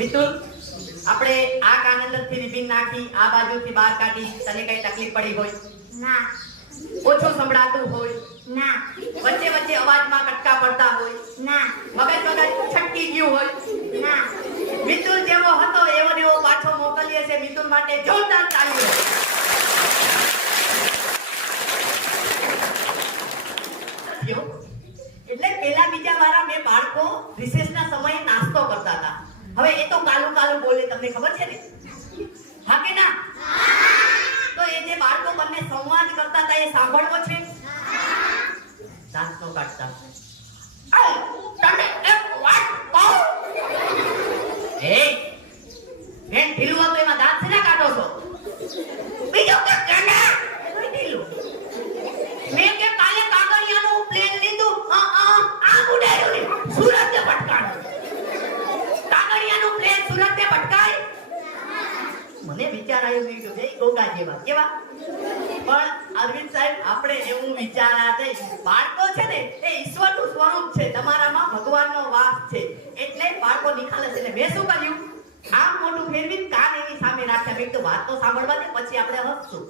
મિતુલ, આપણે આ કાન અંદરથી રિબીન નાખી આ બાજુથી બહાર કાઢી, તને કઈ તકલીફ પડી હોય? ના. ઓછું સંભળાતું હોય? ના. વચ્ચે વચ્ચે અવાજમાં કટકા પડતા હોય? ના. મગજ છટકી ગયું હોય? ના. મિતુલ જેવો હતો એવો ને એવો પાછો મોકલીએ છે. મિતુલ માટે જોરદાર તાળીઓ. એટલે પેલા બીજા વાળા બે બાળકો રિસેસના સમયે નાસ્તો કરતા હતા. હવે એ તો કાલું કાલું બોલે, તમને ખબર છે ને? હા કે ના? તો એ જે બાળકો બંને સંવાદ કરતા હતા એ સાંભળવો છે? દાંત નો કાઢતા. તને એક વાત કહું. એ બેન ઢીલું હતું એમાં દાંત છે કાઢો છો? બીજું કે કેને ઢીલું? મેં કે કાલે કાગળિયાનું પ્લેન લીધું, આ ઉડાડ્યું ને સુરત ને ભટકાણું. કાગળિયાનું પ્લેન સુરત ને ભટકાય? મને વિચાર આવ્યો કે જય ગોગા જેવા કેવા. પણ અરવિંદ સાહેબ, આપણે એવું વિચારા નહીં. બાળકો છે ને એ ઈશ્વરનું સ્વરૂપ છે, તમારામાં ભગવાનનો વાસ છે, એટલે બાળકો નિખાલસ. એટલે મેં શું કર્યું, આમ મોટું ફેરવીને કાન એની સામે રાખ્યા. મેં તો વાત તો સાંભળવા દે, પછી આપણે હસશું.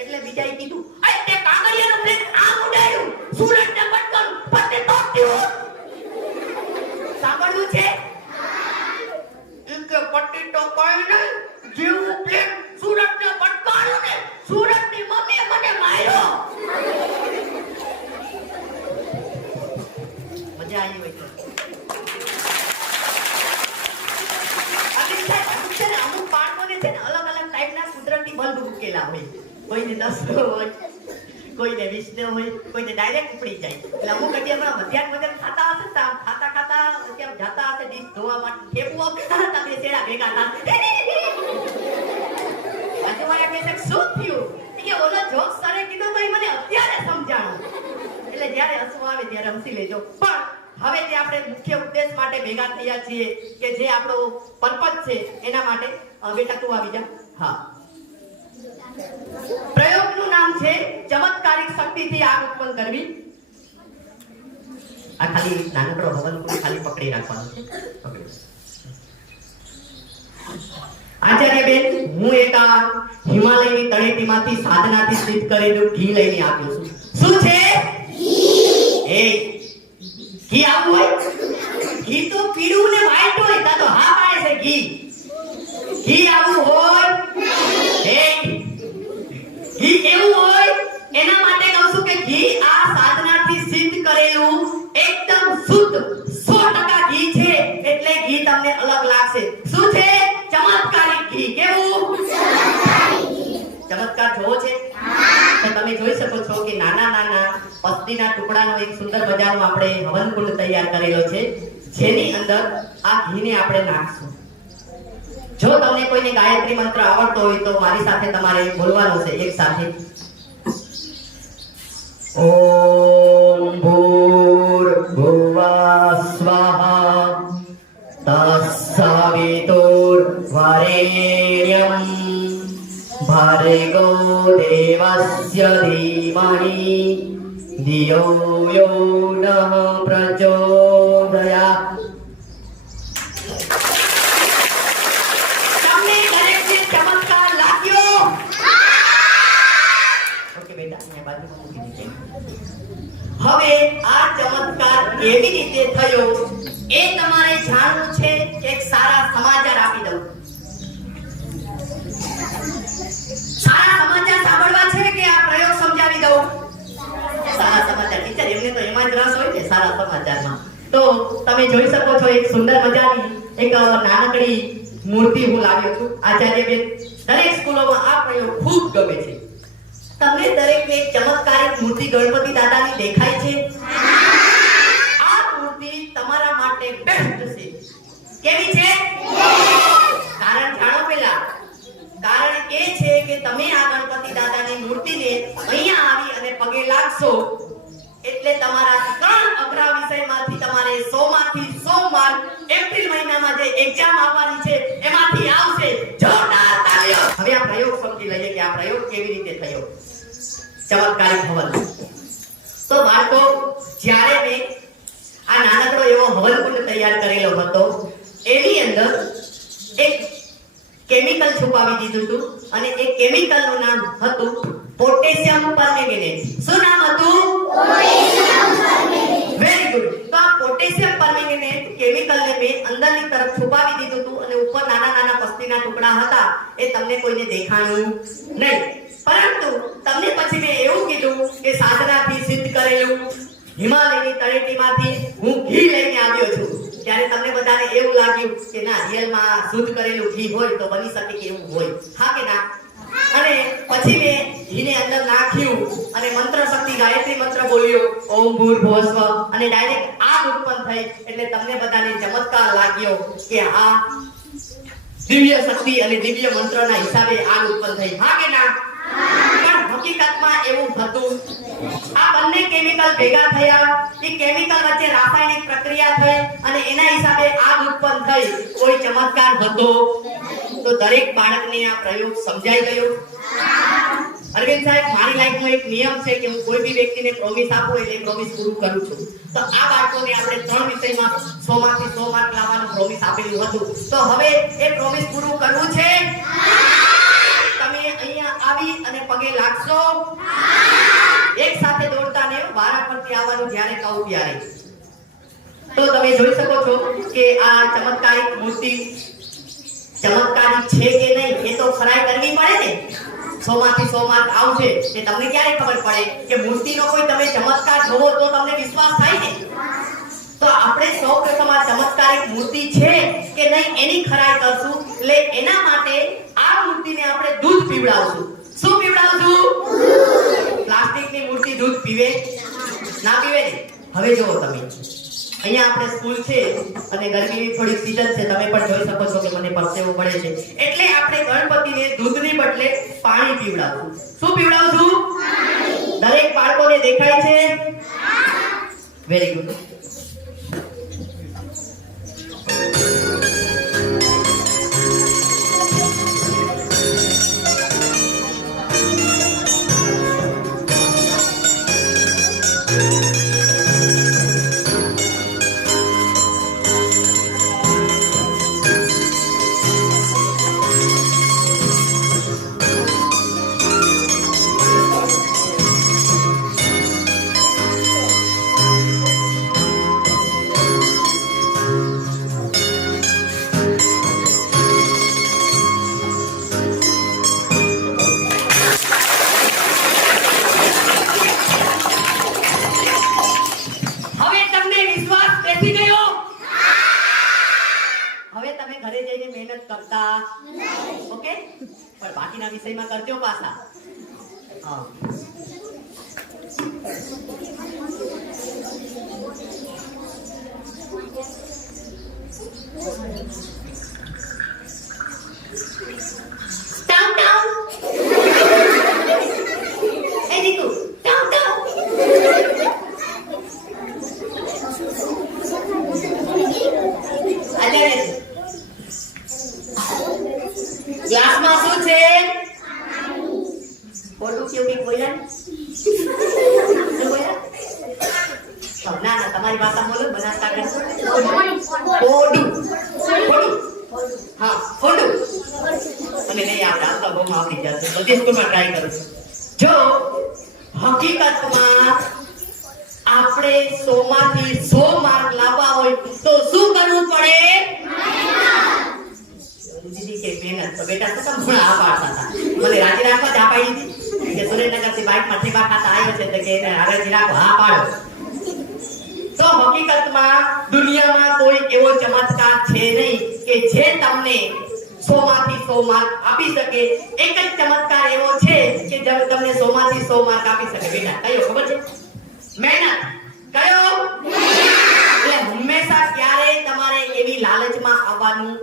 એટલે બીજાએ કીધું, "અરે તે કાગળિયાનું પ્લેન આમ ઉડાડ્યું, સુરતને ભટકાણું, પતે તોડ્યું." સાંભળ્યું છે? કે પટ્ટી તો કોઈ નહીં, જેવું પ્લેન સુરતને ભટકાણું ને સુરતની મમ્મીએ મને માર્યો. મજા આવી હોય તો અમુક બાળકોને છે ને અલગ અલગ ટાઈપના કુદરતી બંધ મૂકેલા હોય. કોઈને 10 હોય, કોઈને 20 હોય, કોઈને ડાયરેક્ટ ઉપડી જાય. એટલે અમુક અગિયારમાં મધ્યાહન ભોજન ખાતા હશે, ખાતા ખાતા અત્યારે જાતા હશે ડીશ ધોવા માટે, ઠેપુઓ ખાતા બે છેડા ભેગા હતા. હજુ મારે કહે છે શું થયું? કે ઓલો જોક સરે કીધું તો મને અત્યારે સમજાણું. એટલે જ્યારે હસવું આવે ત્યારે હસી લેજો. પણ હવે જે આપણે મુખ્ય ઉદ્દેશ માટે ભેગા થયા છીએ, કે જે આપણો પર્પઝ છે, એના માટે બેટા તું આવી જા. હા, પ્રયોગનું નામ છે ચમત્કારિક શક્તિથી આગ ઉત્પન્ન કરવી. આ ખાલી નાનકડો હવનકુંડ ખાલી પકડી રાખવાનું છે. આચાર્ય બેન, હું એક આ હિમાલયની તળેટીમાંથી સાધનાથી સિદ્ધ કરેલું ઘી લઈને આવ્યો છું. શું છે? એ ઘી આવું હોય? ઘી તો પીળું ને વ્હાઈટ હોય. તા તો હા પાડે છે ઘી. ઘી આવું હોય? એ ઘી કેવું હોય? એના માટે કહું છું કે ઘી આ સાધનાથી સિદ્ધ કરેલું એકદમ શુદ્ધ 100% ઘી છે. એટલે ઘી તમને અલગ લાગશે. શું છે? ચમત્કારિક ઘી. કેવું? ચમત્કાર જોવો છે? તો તમે જોઈ શકો છો કે નાના નાના પત્નીના ટુકડાનો એક સુંદર મજાનો આપણે હવનકુંડ તૈયાર કરેલો છે, જેની અંદર આ ઘીને આપણે નાખશું. જો તમને કોઈને ગાયત્રી મંત્ર આવડતો હોય તો મારી સાથે તમારે બોલવાનું છે એક સાથે. ઓમ ભૂર્ભુવઃ સ્વાહા તત્સવિતુર્વરેણ્યં ભર્ગો દેવસ્ય ધીમહિ ધિયો યો નઃ પ્રચોદયાત્. તમને દરેકને ચમત્કાર લાગ્યો? ઓકે બેટા, અહીંયા બાજુમાં મૂકી દીધે. હવે આ ચમત્કાર કેવી રીતે થયો એ તમારે જાણવું છે. એક સારા સમાચાર આપી દઉં. સારા સમાચાર સાંભળવા છે કે આ પ્રયોગ સમજાવી દઉં? સારા સમાચાર. ટીચર, એમને તો એમાં જ રસ હોય ને સારા સમાચારમાં. તો તમે જોઈ શકો છો એક સુંદર મજાની એક નાનકડી મૂર્તિ હું લાવ્યો છું. આચાર્ય બેન, દરેક સ્કૂલોમાં આ પ્રયોગ ખૂબ ગમે છે. તમને દરેકને એક ચમત્કારિક મૂર્તિ ગણપતિ દાદાની દેખાય છે? આ મૂર્તિ તમારા માટે બેસ્ટ છે. કેવી છે? કારણ જાણો પેલા. કારણ એ છે કે તમે આ ગણપતિ દાદાની મૂર્તિને અહીંયા આવી અને પગે લાગશો એટલે તમારા 3 અઘરા વિષયમાંથી તમારે 100 માંથી 100 માર્ક એપ્રિલ મહિનામાં જે એક્ઝામ આવવાની છે એમાંથી આવશે. જોરદાર તાળીઓ. હવે આ પ્રયોગ સમજી લઈએ કે આ પ્રયોગ કેવી રીતે થયો. ચમત્કારિક હવન. તો બાળકો, જ્યારે મેં આ નાનકડો એવો હવનકુંડ તૈયાર કરેલો હતો, એની અંદર એક કેમિકલ છુપાવી દીધું હતું અને એ કેમિકલનું નામ હતું પોટેશિયમ પરમેંગેનેટ. શું નામ હતું? Potassium permanganate. Very good. તો આ પોટેશિયમ પરમેંગેનેટ કેમિકલને મેં અંદરની તરફ છુપાવી દીધું હતું અને ઉપર નાના નાના પસ્તીના ટુકડા હતા, એ તમને કોઈને દેખાણું નહીં. પરંતુ તમને પછી મેં એવું કીધું કે સાધનાથી સિદ્ધ કરેલું હિમાલયની તળેટીમાંથી હું ઘી લઈને આવ્યો છું. ત્યારે તમને બધાને એવું લાગ્યું કે ના, રિયલમાં શુદ્ધ કરેલું ઘી હોય તો બની શકે કે એવું હોય, હા કે ના? અને પછી મેં ઘીને અંદર નાખ્યું અને મંત્ર શક્તિ ગાયત્રી મંત્ર બોલ્યો, ઓમ ભૂર્ભુવસ્વ, અને ડાયરેક્ટ આગ ઉત્પન્ન થઈ. એટલે તમને બધાને ચમત્કાર લાગ્યો કે આ દિવ્ય શક્તિ અને દિવ્ય મંત્રના હિસાબે આગ ઉત્પન્ન થઈ, હા કે ના? પણ હકીકતમાં એવું હતું, આ બંને કેમિકલ ભેગા થયા, એ કેમિકલ વચ્ચે રાસાયણિક પ્રક્રિયા થઈ અને એના હિસાબે આગ ઉત્પન્ન થઈ. કોઈ ચમત્કાર હતો? તો દરેક બાળકને આ પ્રયોગ સમજાઈ ગયો? અરવિંદ સાહેબ, મારી લાઈફનો એક નિયમ છે કે હું કોઈ બી વ્યક્તિને પ્રોમિસ આપું એટલે પ્રોમિસ પૂરું કરું છું. તો આ બાળકોને આપણે 3 વિષયમાં 100 માંથી 100 માર્ક લાવવાનું પ્રોમિસ આપેલું હતું. તો હવે એ પ્રોમિસ પૂરું કરવું છે? તમે અહીંયા આવી અને પગે લાગશો? એક સાથે દોડતા ને વારા પરથી આવવાનું જ્યારે કહું ત્યારે. તો તમે જોઈ શકો છો કે આ ચમત્કારિક મૂર્તિ ચમત્કારિક છે કે નહીં એ તો ફરાય કરવી પડે ને. 100 માંથી 100 માર્ક આવશે તે તમને ક્યારે ખબર પડે કે મૂર્તિનો કોઈ તમે ચમત્કાર જોવો તો તમને વિશ્વાસ થાય ને. તો આપણે સૌપ્રથમ આ ચમત્કારિક મૂર્તિ છે કે નહીં એની ખરાઈ કરશું. એટલે એના માટે આ મૂર્તિને આપણે દૂધ પીવડાવશું. શું પીવડાવશું? પ્લાસ્ટિકની મૂર્તિ દૂધ પીવે? ના પીવે ને. હવે જુઓ તમે, અહીંયા આપણે સ્કૂલ છે અને ગરમીની થોડી સીઝન છે, તમે પણ જોઈ શકો છો કે મને પરસેવો પડે છે. એટલે આપણે ગણપતિને દૂધની બદલે પાણી પીવડાવશું. શું પીવડાવશું? દરેક બાળકોને દેખાય છે? Very good. ઓકે, પણ બાકીના વિષયમાં કરજો પાછા. હા, ટાઉન ટાઉન એ દીકુ ટાઉન ટાઉન. અરે ક્લાસમાં શું છે? ખોટું કેવું કંઈક બોલ્યા? શું બોલ્યા? ના ના, તમારી ભાષા બોલો. બનાસકાંઠા ખોડું. ખોડું, હા ખોડું. અને નહીં આવડે, આપણા બહુ આવડી જશે. બધી સ્કૂલમાં ટ્રાય કરું છું. જો હકીકતમાં આપણે 100 માંથી 100 માર્ક લાવવા હોય તો શું કરવું પડે? કે મહેનત. તો બેટા શું કામ આ પાડતા હતા? મને રાજી રાખવા જ આ પાડી હતી કે સુરેન્દ્રનગરથી બાઇકમાં ઠેબા ખાતા આવ્યો છે તો કે એને આગળથી રાખો, હા પાડો. તો હકીકતમાં દુનિયામાં કોઈ એવો ચમત્કાર છે નહીં કે જે તમને 100 માંથી 100 માર્ક આપી શકે. એક જ ચમત્કાર એવો છે કે જે તમને 100 માંથી 100 માર્ક આપી શકે. બેટા કયો ખબર છે? મહેનત. કયો? એટલે હંમેશા ક્યારે તમારે એવી લાલચમાં આવવાનું.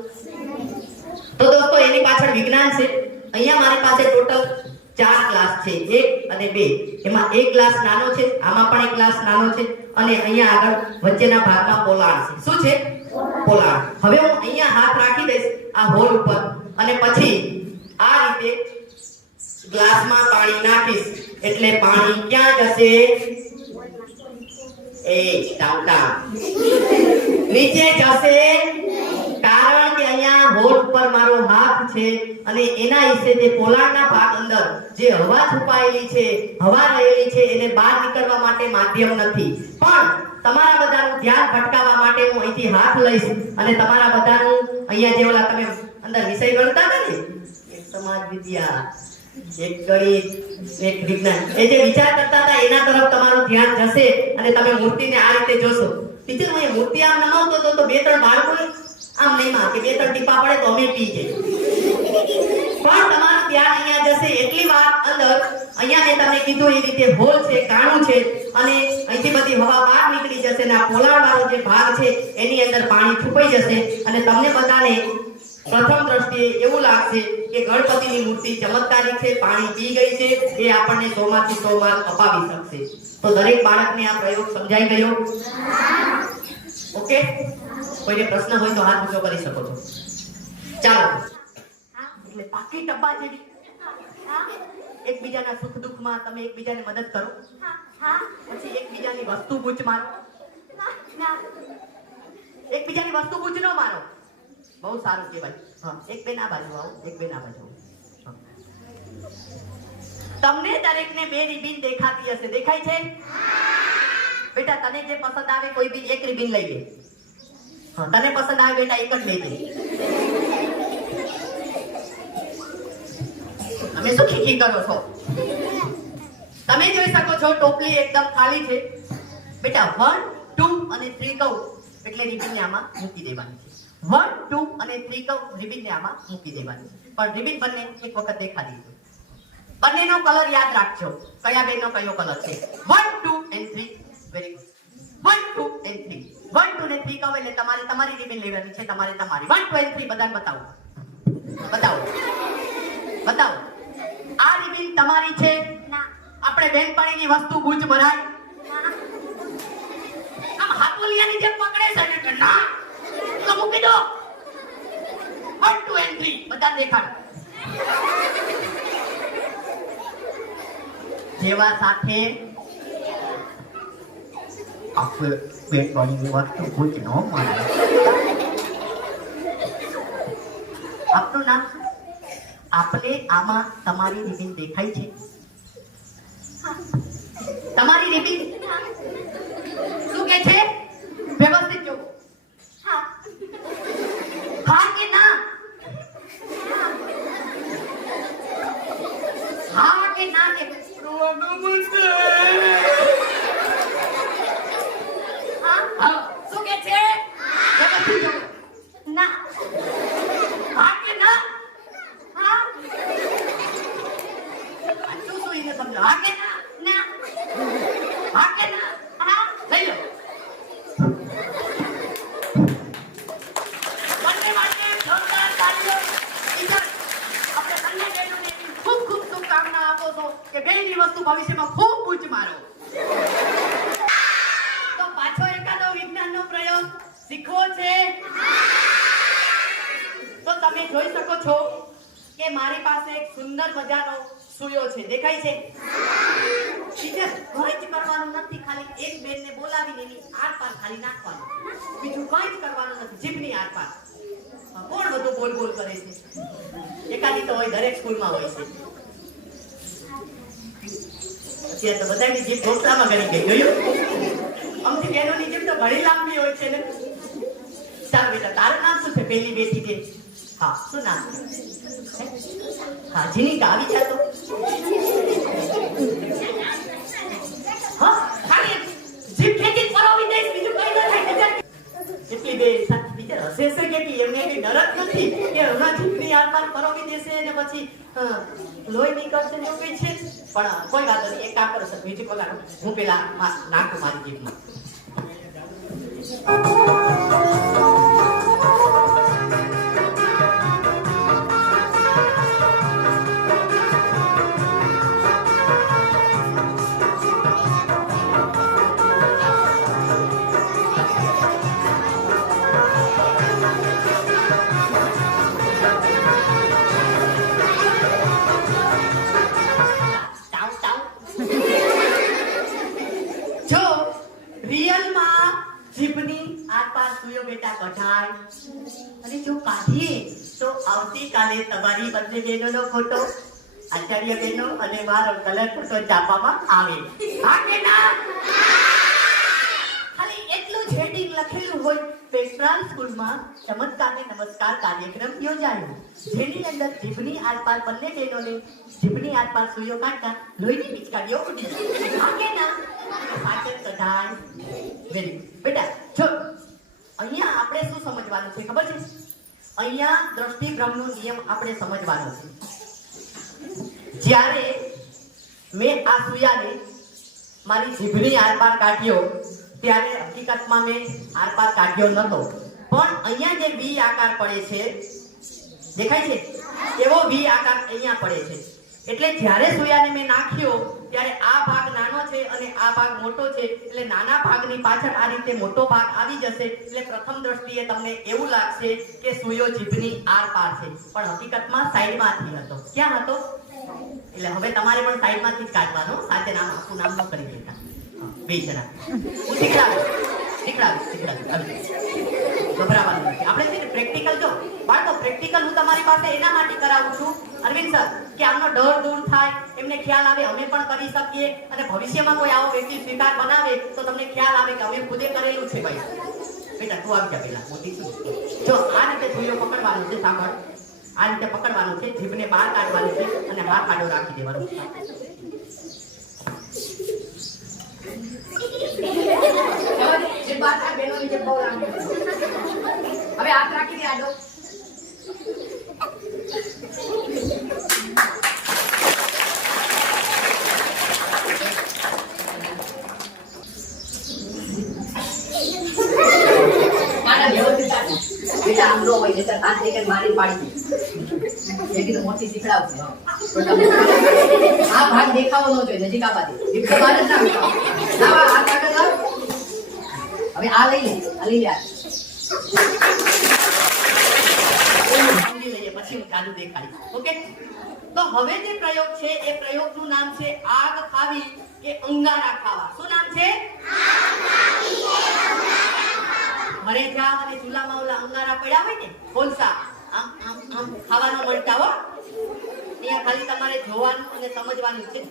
તો દોસ્તો એની પાછળ વિજ્ઞાન છે. અહીંયા મારી પાસે ટોટલ 4 ક્લાસ છે, 1 અને 2. એમાં એક ક્લાસ નાનો છે, આમાં પણ એક ક્લાસ નાનો છે અને અહીંયા આગળ વચ્ચેના ભાગમાં પોલાણ છે. શું છે? પોલાણ. હવે હું અહીંયા હાથ રાખી દઈશ આ હોલ ઉપર અને પછી આ રીતે ગ્લાસમાં પાણી નાખીશ. એટલે પાણી ક્યાં જશે? એ ટાઉટા નીચે જશે. કારણ કે અહીંયા હોલ ઉપર મારો હાથ છે અને એના વિશે જે પોલાણના ભાગ અંદર જે હવા છુપાયેલી છે, હવા રહેલી છે, એને બહાર નીકળવા માટે માધ્યમ નથી. પણ તમારા બધાનું ધ્યાન ભટકાવવા માટે હું અહીંથી હાથ લઈશ અને તમારા બધાનું અહીંયા જે ઓલા તમે અંદર વિષય ગણતા હતા ને, એક સમાજ વિદ્યા, એક ગણિત, એક વિજ્ઞાન, એ જે વિચાર કરતા હતા એના તરફ તમારું ધ્યાન જશે અને તમે મૂર્તિને આ રીતે જોશો. ટીચર હું એ મૂર્તિ આમ નમાવતો હતો તો બે ત્રણ બાળકો આમ નહીં માં કે બે ત્રણ ટીપા પડે તો અમે પી જઈએ. પણ તમારું ધ્યાન અહીંયા જશે એટલી વાર અંદર અહીંયા મેં તમને કીધું એ રીતે હોલ છે, કાણું છે અને અહીંથી બધી હવા બહાર નીકળી જશે અને આ પોલાણ વાળો જે ભાગ છે એની અંદર પાણી છુપાઈ જશે અને તમને બધાને પ્રથમ દ્રષ્ટિએ એવું લાગશે કે ગણપતિની મૂર્તિ ચમત્કારિક છે, પાણી પી ગઈ છે, એ આપણને 100 માંથી 100 માર્ક અપાવી શકશે. તો દરેક બાળકને આ પ્રયોગ સમજાઈ ગયો? ઓકે, કોઈને પ્રશ્ન હોય તો હાથ ઊંચો કરી શકો છો. ચાલો, એટલે પાકી ટપ્પા જેવી એકબીજાના સુખ દુઃખમાં તમે એકબીજાને મદદ કરો, પછી એકબીજાની વસ્તુ બૂચ મારો, એકબીજાની વસ્તુ બૂચ ન મારો. બહુ સારું કહેવાય. હા, એક બેન આ બાજુ આવો, એક બેન આ બાજુ આવો. તમને દરેકને બે રિબીન દેખાતી હશે, દેખાય છે? બેટા તને જે પસંદ આવે કોઈ બી એક રિબીન લઈ લે. હા, તને પસંદ આવે બેટા એક જ લેજે. તમે શું ખીખી કરો છો? તમે જોઈ શકો છો ટોપલી એકદમ ખાલી છે. બેટા 1, 2 અને 3 કહું એટલે રિબીનને આમાં મૂકી દેવાની છે. 1, 2 અને 3 કહું રિબીનને આમાં મૂકી દેવાની. પણ રિબીન બંને એક વખત દેખાડી દીધું. બંનેનો કલર યાદ રાખજો. કયા બેનનો કયો કલર છે? 1, 2 and 3. Very good. 1, 2 and 3. 1, 2 ને 3 કહો એટલે તમારે તમારી રિબીન લેવાની છે, તમારે તમારી. 1, 2 and 3 બધાને બતાવો. બતાવો. બતાવો. આ રિબીન તમારી છે? ના. આપણે બેનપણીની વસ્તુ બૂચ ભરાય? આમ હાથોલિયાની જેમ પકડે છે ને કે ના તો મૂકી દો. 1, 2 and 3 બધા દેખાડો. જેવા સાથે આપણે બેનપણીની વસ્તુ બૂચ ન મારે. આપનું નામ શું? આપણે આમાં તમારી રિબીન દેખાય છે? તમારી રિબીન શું કે છે? વ્યવસ્થિત જો. હા કે ના? હા કે ના કે શું કે છે? વ્યવસ્થિત જો. ના. હા કે ના? સમજો. હા કે ના? ના. હા કે ના? હા. લઈ લો. બંને માટે જોરદાર તાળીઓ. ટીચર, આપણે બંને બહેનોને ખૂબ ખૂબ શુભકામના આપો છો કે બેની વસ્તુ ભવિષ્યમાં ખૂબ ઊંચ મારો. તો પાછો એકાદો વિજ્ઞાનનો પ્રયોગ શીખવો છે? તો તમે જોઈ શકો છો કે મારી પાસે એક સુંદર મજાનો સુયો છે, દેખાય છે? ટીચર, કંઈ જ કરવાનું નથી, ખાલી એક બેનને બોલાવીને એની આરપાર ખાલી નાખવાનું, બીજું કંઈ જ કરવાનું નથી. જીભની આરપાર. કોણ બધું બોલ બોલ કરે છે? એકાદી તો હોય, દરેક સ્કૂલમાં હોય છે. અત્યારે તો બધાની જીભ ઢોકળામાં ગળી ગઈ, જોયું? અમથી બહેનોની જીભ તો ઘણી લાંબી હોય છે ને. ચાલ બેટા, તારું નામ શું છે? પેલી બેટી છે. હા, શું નામ છે? હા, જીની આવી જાતો. હા, ખાલી જીભ ખેંચી ફરવી દઈશ, બીજું કઈ ન થાય. એટલી બે સાચી ટીચર હસે છે કે એમને કઈ ડર જ નથી કે હમણાં જીભની આરપાર ફરવી દેશે અને પછી લોહી નીકળશે ને એવું કઈ છે. પણ કોઈ વાત નહીં, એક કામ કરો સર, મ્યુઝિક વગાડો, હું પેલા નાખું મારી જીભમાં. અને જો કાઢીએ તો આવતીકાલે તમારી બંને બહેનોનો ફોટો આચાર્ય બહેનો અને મારો કલર ફોટો છાપવામાં આવે. હા કે ના? ખાલી એટલું જ હેડિંગ લખેલું હોય, પેટ્રાલ સ્કૂલમાં ચમત્કાર ને નમસ્કાર કાર્યક્રમ યોજાયો, જેની અંદર જીભની આરપાર બંને બહેનોને જીભની આરપાર સૂયો કાઢતા લોહીની પિચકારીઓ ઉડી. હા કે ના? પાછળ કઢાય. વેરી બેટા જો અહીંયા આપણે શું સમજવાનું છે ખબર છે? અહીંયા દ્રષ્ટિભ્રમનો નિયમ આપણે સમજવાનો છે. જ્યારે મેં આ સૂયાને મારી જીભની આરપાર કાઢ્યો ત્યારે હકીકતમાં મેં આરપાર કાઢ્યો નતો, પણ અહીંયા જે વી આકાર પડે છે, દેખાય છે? એવો વી આકાર અહીંયા પડે છે. એટલે જ્યારે સૂયાને મેં નાખ્યો ત્યારે આ ભાગ નાનો છે અને આ ભાગ મોટો છે, એટલે નાના ભાગની પાછળ આ રીતે મોટો ભાગ આવી જશે. એટલે પ્રથમ દ્રષ્ટિએ તમને એવું લાગશે કે સૂયો જીભની આરપાર છે, પણ હકીકતમાં સાઈડમાંથી હતો. ક્યાં હતો? એટલે હવે તમારે પણ સાઈડમાંથી જ કાઢવાનો, સાથે નામ આખું નામ ન કરી દેતા. બે જણા હું શીખડાવીશ. ગભરાવાનું નથી. આપણે છે ને પ્રેક્ટિકલ, જો બાળકો પ્રેક્ટિકલ હું તમારી પાસે એના માટે કરાવું છું અરવિંદ સર, કે આમનો ડર દૂર થાય, એમને ખ્યાલ આવે અમે પણ કરી શકીએ, અને ભવિષ્યમાં કોઈ આવો વ્યક્તિ સ્વીકાર બનાવે તો તમને ખ્યાલ આવે કે અમે ખુદે કરેલું છે. ભાઈ બેટા તું આવી જા પેલા, મોટી છું. જો આ રીતે સૂયો પકડવાનું છે, સાંભળ, આ રીતે પકડવાનું છે, જીભને બહાર કાઢવાની છે અને હાથ આડો રાખી દેવાનો. હવે હાથ રાખી દે આડો. આમ નો હોય, નહીંતર 5 સેકન્ડ મારી પાડી દે. તો મોટી શીખડાવશે. આ ભાગ દેખાવો ન જોઈએ, નજીક આવવા દે. હવે આ લઈ લે, પછી હું ચાલુ દેખાડીશ. ઓકે, તો હવે જે પ્રયોગ છે એ પ્રયોગનું નામ છે આગ ખાવી કે અંગારા ખાવા. શું નામ છે? ઘરે જાવ અને ચૂલામાં ઓલા અંગારા પડ્યા હોય ને, કોલસા, આમ આમ આમ ખાવાનો મળતા હો. અહીંયા ખાલી તમારે જોવાનું અને સમજવાનું છે.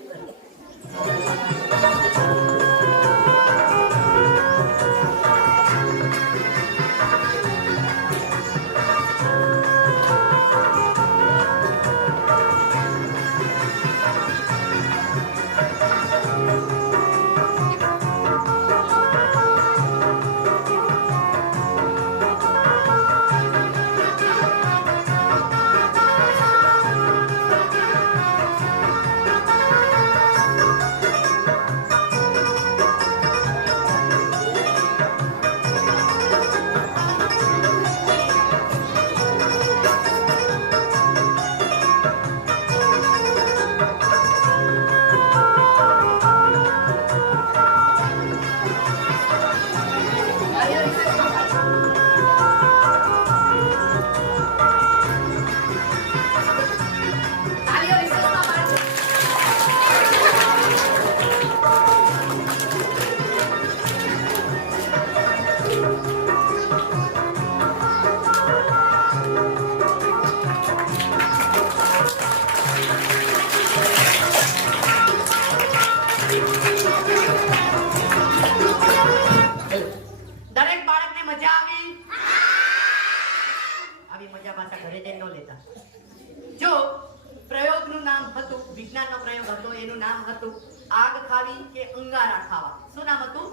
વિજ્ઞાનનો પ્રયોગ હતો, એનું નામ હતું આગ ખાવી કે અંગારા ખાવા. શું નામ હતું?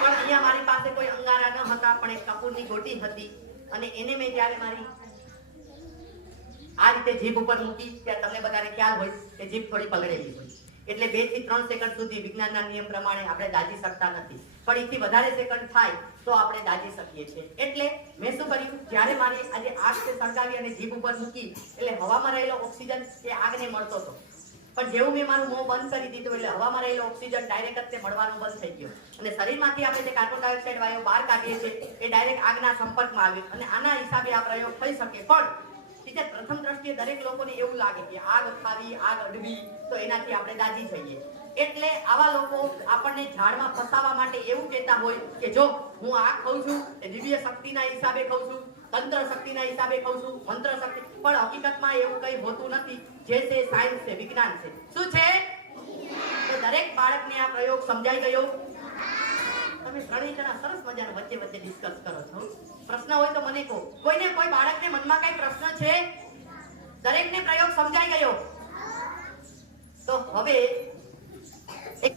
પણ અહીંયા મારી પાસે કોઈ અંગારા ન હતા, પણ એક કપૂરની ગોટી હતી, અને એને મેં જ્યારે મારી આ રીતે જીભ ઉપર મૂકી ત્યારે તમને બધાને ખ્યાલ હોય કે જીભ થોડી પલળેલી હોય, એટલે 2 થી 3 સેકન્ડ સુધી વિજ્ઞાનના નિયમ પ્રમાણે આપણે દાજી શકતા નથી, પણ એથી વધારે સેકન્ડ થાય તો આપણે દાજી શકીએ છીએ. એટલે મેં શું કર્યું, જ્યારે મારે આજે આગ સળગાવી અને જીભ ઉપર મૂકી એટલે હવામાં રહેલો ઓક્સિજન એ આગને મળતો હતો, પણ જેવું મેં મારું મોં બંધ કરી દીધું એટલે હવામાં રહેલો ઓક્સિજન ડાયરેક્ટ જ તે મળવાનું બંધ થઈ ગયો, અને શરીરમાંથી આપણે જે કાર્બન ડાયોક્સાઇડ વાયુ બહાર કાઢીએ છીએ એ ડાયરેક્ટ આગના સંપર્કમાં આવ્યું, અને આના હિસાબે આ પ્રયોગ થઈ શકે. પણ ટીચર, પ્રથમ દ્રષ્ટિએ દરેક લોકોને એવું લાગે કે આગ ખાવી, આગ અડવી, તો એનાથી આપણે દાજી જઈએ. એટલે આવા લોકો આપણને ઝાડમાં ફસાવા માટે એવું કહેતા હોય કે જો હું આ ખાઉં છું એ દિવ્ય શક્તિના હિસાબે ખાઉં છું, તંત્ર શક્તિના હિસાબે ખાઉં છું, મંત્ર શક્તિ, પણ હકીકતમાં એવું કંઈ હોતું નથી. જે છે સાયન્સ છે, વિજ્ઞાન છે. શું છે? તો દરેક બાળકને આ પ્રયોગ સમજાઈ ગયો? તમે ત્રણેય જણા સરસ મજાનો વચ્ચે વચ્ચે ડિસ્કસ કરો છો. પ્રશ્ન હોય તો મને કહો. કોઈને કોઈ બાળકને મનમાં કઈ પ્રશ્ન છે? દરેકને પ્રયોગ સમજાઈ ગયો? તો હવે એક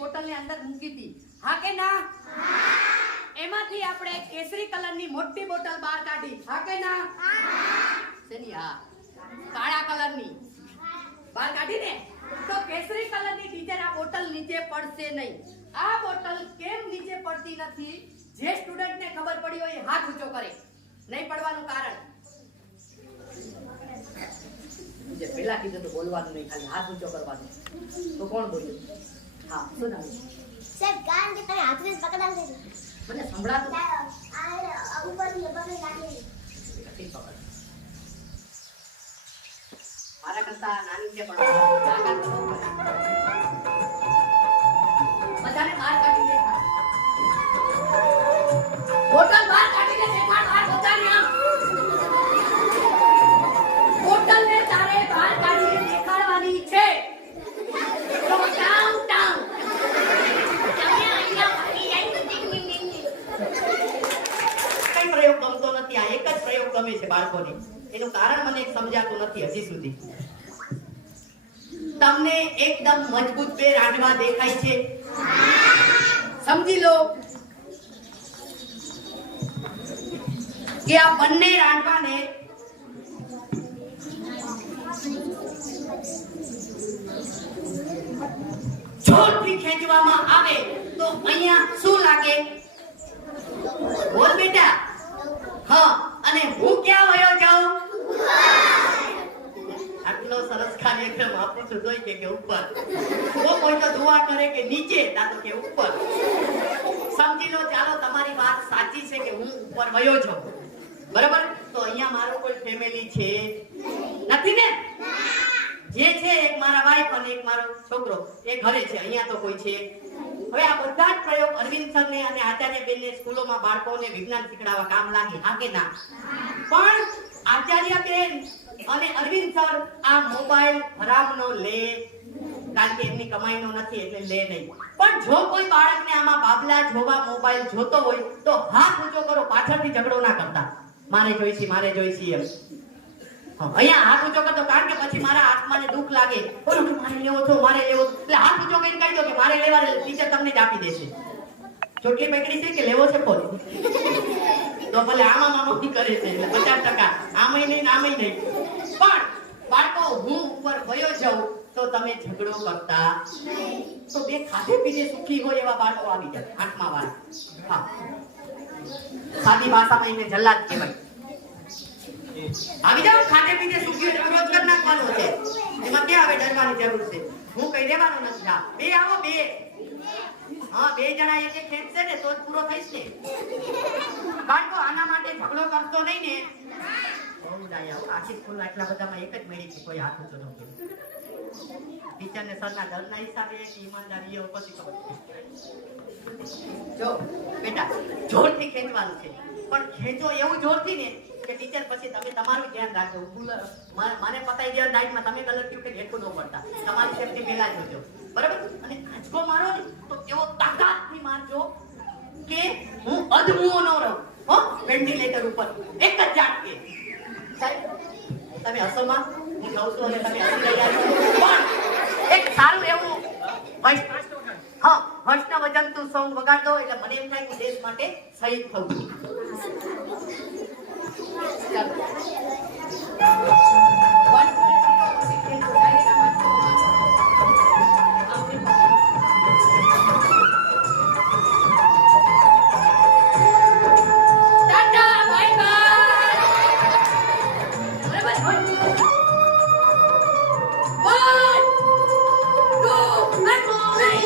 બોટલની અંદર મૂકી હતી. હા કે ના? એમાંથી આપણે કેસરી કલરની મોટી બોટલ બહાર કાઢી. હા કે ના? શેની? હા, કાળા કલરની બહાર કાઢી ને. તો કેસરી કલરની ટીચર આ બોટલ નીચે પડશે નહીં. આ બોટલ કેમ નીચે પડતી નથી? જે સ્ટુડન્ટને ખબર પડી હોય હાથ ઊંચો કરે. નહીં પડવાનું કારણ જે પહેલા કીધું તો બોલવાનું નહીં, ખાલી હાથ ઊંચો કરવાનો. તો કોણ બોલ્યું? હા, શું નામ? સર કાન કે તારે હાથ में पकड़ा दे મને સંભળાતું आ ऊपर से पकड़ लागे મારા કરતા નાની છે પણ બધાને બહાર કાઢી દે. બોટલ બહાર કાઢી દે. દેખાડ બહાર બધાને. આમ બોટલ ને તારે બહાર કાઢીને દેખાડવાની છે. તો ટાઉ ટાઉ પ્રયોગ ગમતો નથી. આ એક જ પ્રયોગ ગમે છે બાળકોને. એનું કારણ મને સમજાતું નથી હજી સુધી. તમને એકદમ મજબૂત બે રાંડવા દેખાય છે? સમજી લો કે આ બંને રાંડવાને જોરથી ખેંચવામાં આવે તો અહીંયા શું લાગે? બોલ બેટા. હા, અને હું ક્યાં વયો જાઉં? આટલો સરસ કાર્યક્રમ આપું છું તોય કે ઉપર. કોઈ તો દુઆ કરે કે નીચે, તાતો કે ઉપર. સમજી લો. ચાલો તમારી વાત સાચી છે કે હું ઉપર વયો જાઉં, બરાબર. તો અહીંયા મારો કોઈ ફેમિલી છે નથી ને? જે છે એક મારા વાઈફ અને એક મારો છોકરો એ ઘરે છે. અહીંયા તો કોઈ છે. હવે આ બધા જ પ્રયોગ અરવિંદ સર ને અને આચાર્ય બેન ને સ્કૂલોમાં બાળકોને વિજ્ઞાન શીખડાવવા કામ લાગે. હા કે ના? પણ આચાર્ય બેન અને અરવિંદ સર આ મોબાઈલ હરામનો લે, કારણ કે એમની કમાઈનો નથી એટલે લે નહીં. પણ જો કોઈ બાળકને આમાં બાબલા જોવા મોબાઈલ જોતો હોય તો હાથ ઊંચો કરો. પાછળથી ઝઘડો ના કરતા, મારે જોઈશી મારે જોઈશી એમ. અહીંયા હાથ ઊંચો કરતો, કારણ કે પછી મારા આત્માને દુઃખ લાગે. બોલો કે મારે લેવો છો, મારે લેવો. એટલે હાથ ઊંચો કરીને કહી દો કે મારે લેવા, ટીચર તમને જ આપી દેશે. ચોટલી પકડી છે કે લેવો છે ફોન? તો ભલે આમાં મામા કરે છે એટલે 50% આમાંય નહીં ને આમાંય નહીં. પણ બાળકો હું ઉપર વયો જાઉં તો તમે ઝઘડો કરતા તો બે ખાધે પીધે સુખી હોય એવા બાળકો આવી જાય. 8મા વાળા. હા, સાદી ભાષામાં એને જલ્લાદ કહેવાય. આવી જાવ ખાધે પીધે સુખી હોય રોજ કર નાખવાનો છે. એમાં ક્યાં હવે ડરવાની જરૂર છે? હું કઈ દેવાનું નથી. હા, બે આવો બે. હા, બે જણા એક એક ખેંચશે ને તો જ પૂરો થઈશ ને. બાળકો આના માટે ઝઘડો કરતો નહીં ને. બહુ જાય આખી સ્કૂલ આટલા બધામાં એક જ મેળી છે, કોઈ હાથ ઊંચો ન કરે. ટીચર ને સરના ડરના હિસાબે કે ઈમાનદારી એ પછી ખબર. જો બેટા, જોરથી ખેંચવાનું છે, પણ ખેંચો એવું જોરથી ને કે ટીચર પછી તમે તમારું ધ્યાન રાખજો. મને પતાઈ દેવા ડાઈટમાં તમે કલર ક્યુ કે હેઠું ન પડતા. તમારી સેફટી પહેલા જોજો, બરાબર. અને આંચકો મારો ને તો એવો તાકાતથી મારજો કે હું અધમુઓ ન રહું. હો, વેન્ટિલેટર ઉપર એક જ ઝાટકે. સાહેબ તમે હસોમાં, હું કહું છું અને તમે હસી રહ્યા છો. પણ એક સારું એવું હા, હર્ષના વજન તું સોંગ વગાડ દો એટલે મને એમ થાય કે દેશ માટે શહીદ થવું છું. Tata, bye bye. બરાબર. 1, 2, 3.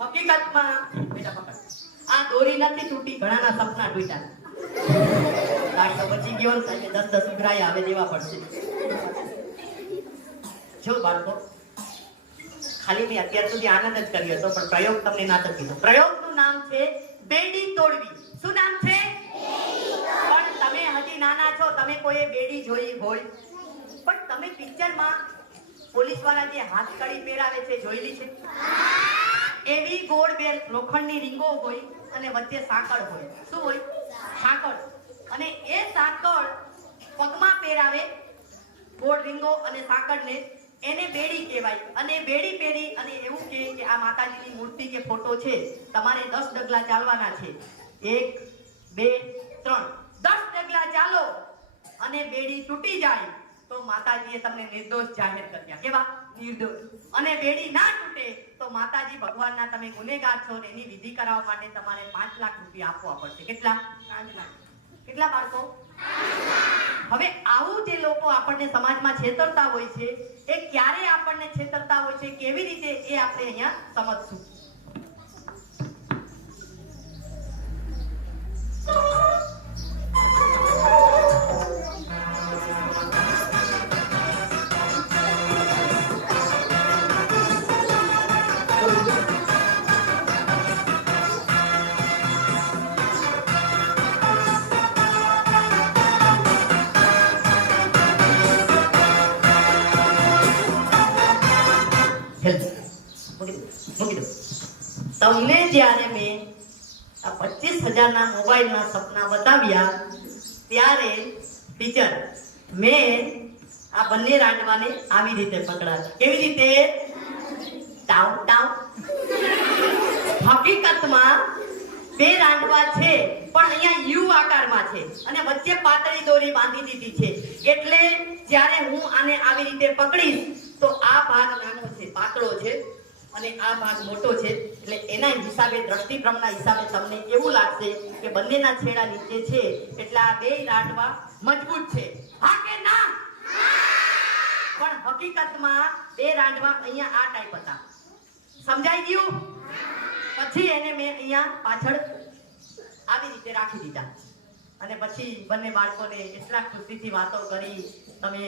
હકીકતમાં બેટા પકડ. આ દોરી નથી તૂટી, ઘણાના સપના તૂટ્યા. લાગતો બચી ગયો ને સાહેબ 10 ઉઘરાયા હવે દેવા પડશે. જો બાળકો, ખાલી મેં અત્યાર સુધી આનંદ જ કર્યો હતો, પણ પ્રયોગ તમને ના તો કીધો. પ્રયોગનું નામ છે બેડી તોડવી. શું નામ છે? પણ તમે હજી નાના છો, તમે કોઈ બેડી જોઈ હોય, પણ તમે પિક્ચરમાં પોલીસ વાળા જે હાથકડી પહેરાવે છે જોયેલી છે? એવી ગોળ બે લોખંડની રીંગો હોય અને વચ્ચે સાંકળ હોય. શું હોય? સાંકળ. અને એ સાંકળ પગમાં પહેરાવે, ગોળ રીંગો અને સાંકળને, એને બેડી કહેવાય. અને બેડી પહેરી અને એવું કહે કે આ માતાજીની મૂર્તિ કે ફોટો છે, તમારે 10 ડગલા ચાલવાના છે. 1, 2, 3. 10 ડગલા ચાલો અને બેડી તૂટી જાય તો માતાજીએ તમને નિર્દોષ જાહેર કર્યા. કેવા? નિર્દોષ. અને બેડી ના તૂટે તો માતાજી ભગવાનના તમે ગુનેગાર છો ને એની વિધિ કરાવવા માટે તમારે 5 લાખ રૂપિયા આપવા પડશે. કેટલા? 5 લાખ. કેટલા બાળકો? હવે આવું જે લોકો આપણને સમાજમાં છેતરતા હોય છે, એ ક્યારે આપણને છેતરતા હોય છે, કેવી રીતે, એ આપણે અહીંયા સમજશું. તમને જ્યારે મેં આ 25,000 મોબાઈલના સપના બતાવ્યા ત્યારે ટીચર મેં આ બંને રાંડવાને આવી રીતે પકડાયા. કેવી રીતે? Tau tau. હકીકતમાં 2 રાંડવા છે, પણ અહીંયા યુ આકારમાં છે અને વચ્ચે પાતળી દોરી બાંધી દીધી છે. એટલે જ્યારે હું આને આવી રીતે પકડીશ તો આ ભાગ નાનો છે, પાતળો છે, અને આ ભાગ મોટો છે. એટલે એના હિસાબે, દ્રષ્ટિભ્રમના હિસાબે તમને એવું લાગશે કે બંનેના છેડા નીચે છે એટલે આ 2 રાંડવા મજબૂત છે. હા કે ના? પણ હકીકતમાં 2 રાંડવા અહીંયા આ ટાઈપ હતા. સમજાઈ ગયું? પછી એને મેં અહીંયા પાછળ આવી રીતે રાખી દીધા અને પછી બંને બાળકોને એટલા ખુશીથી વાતો કરી. તમે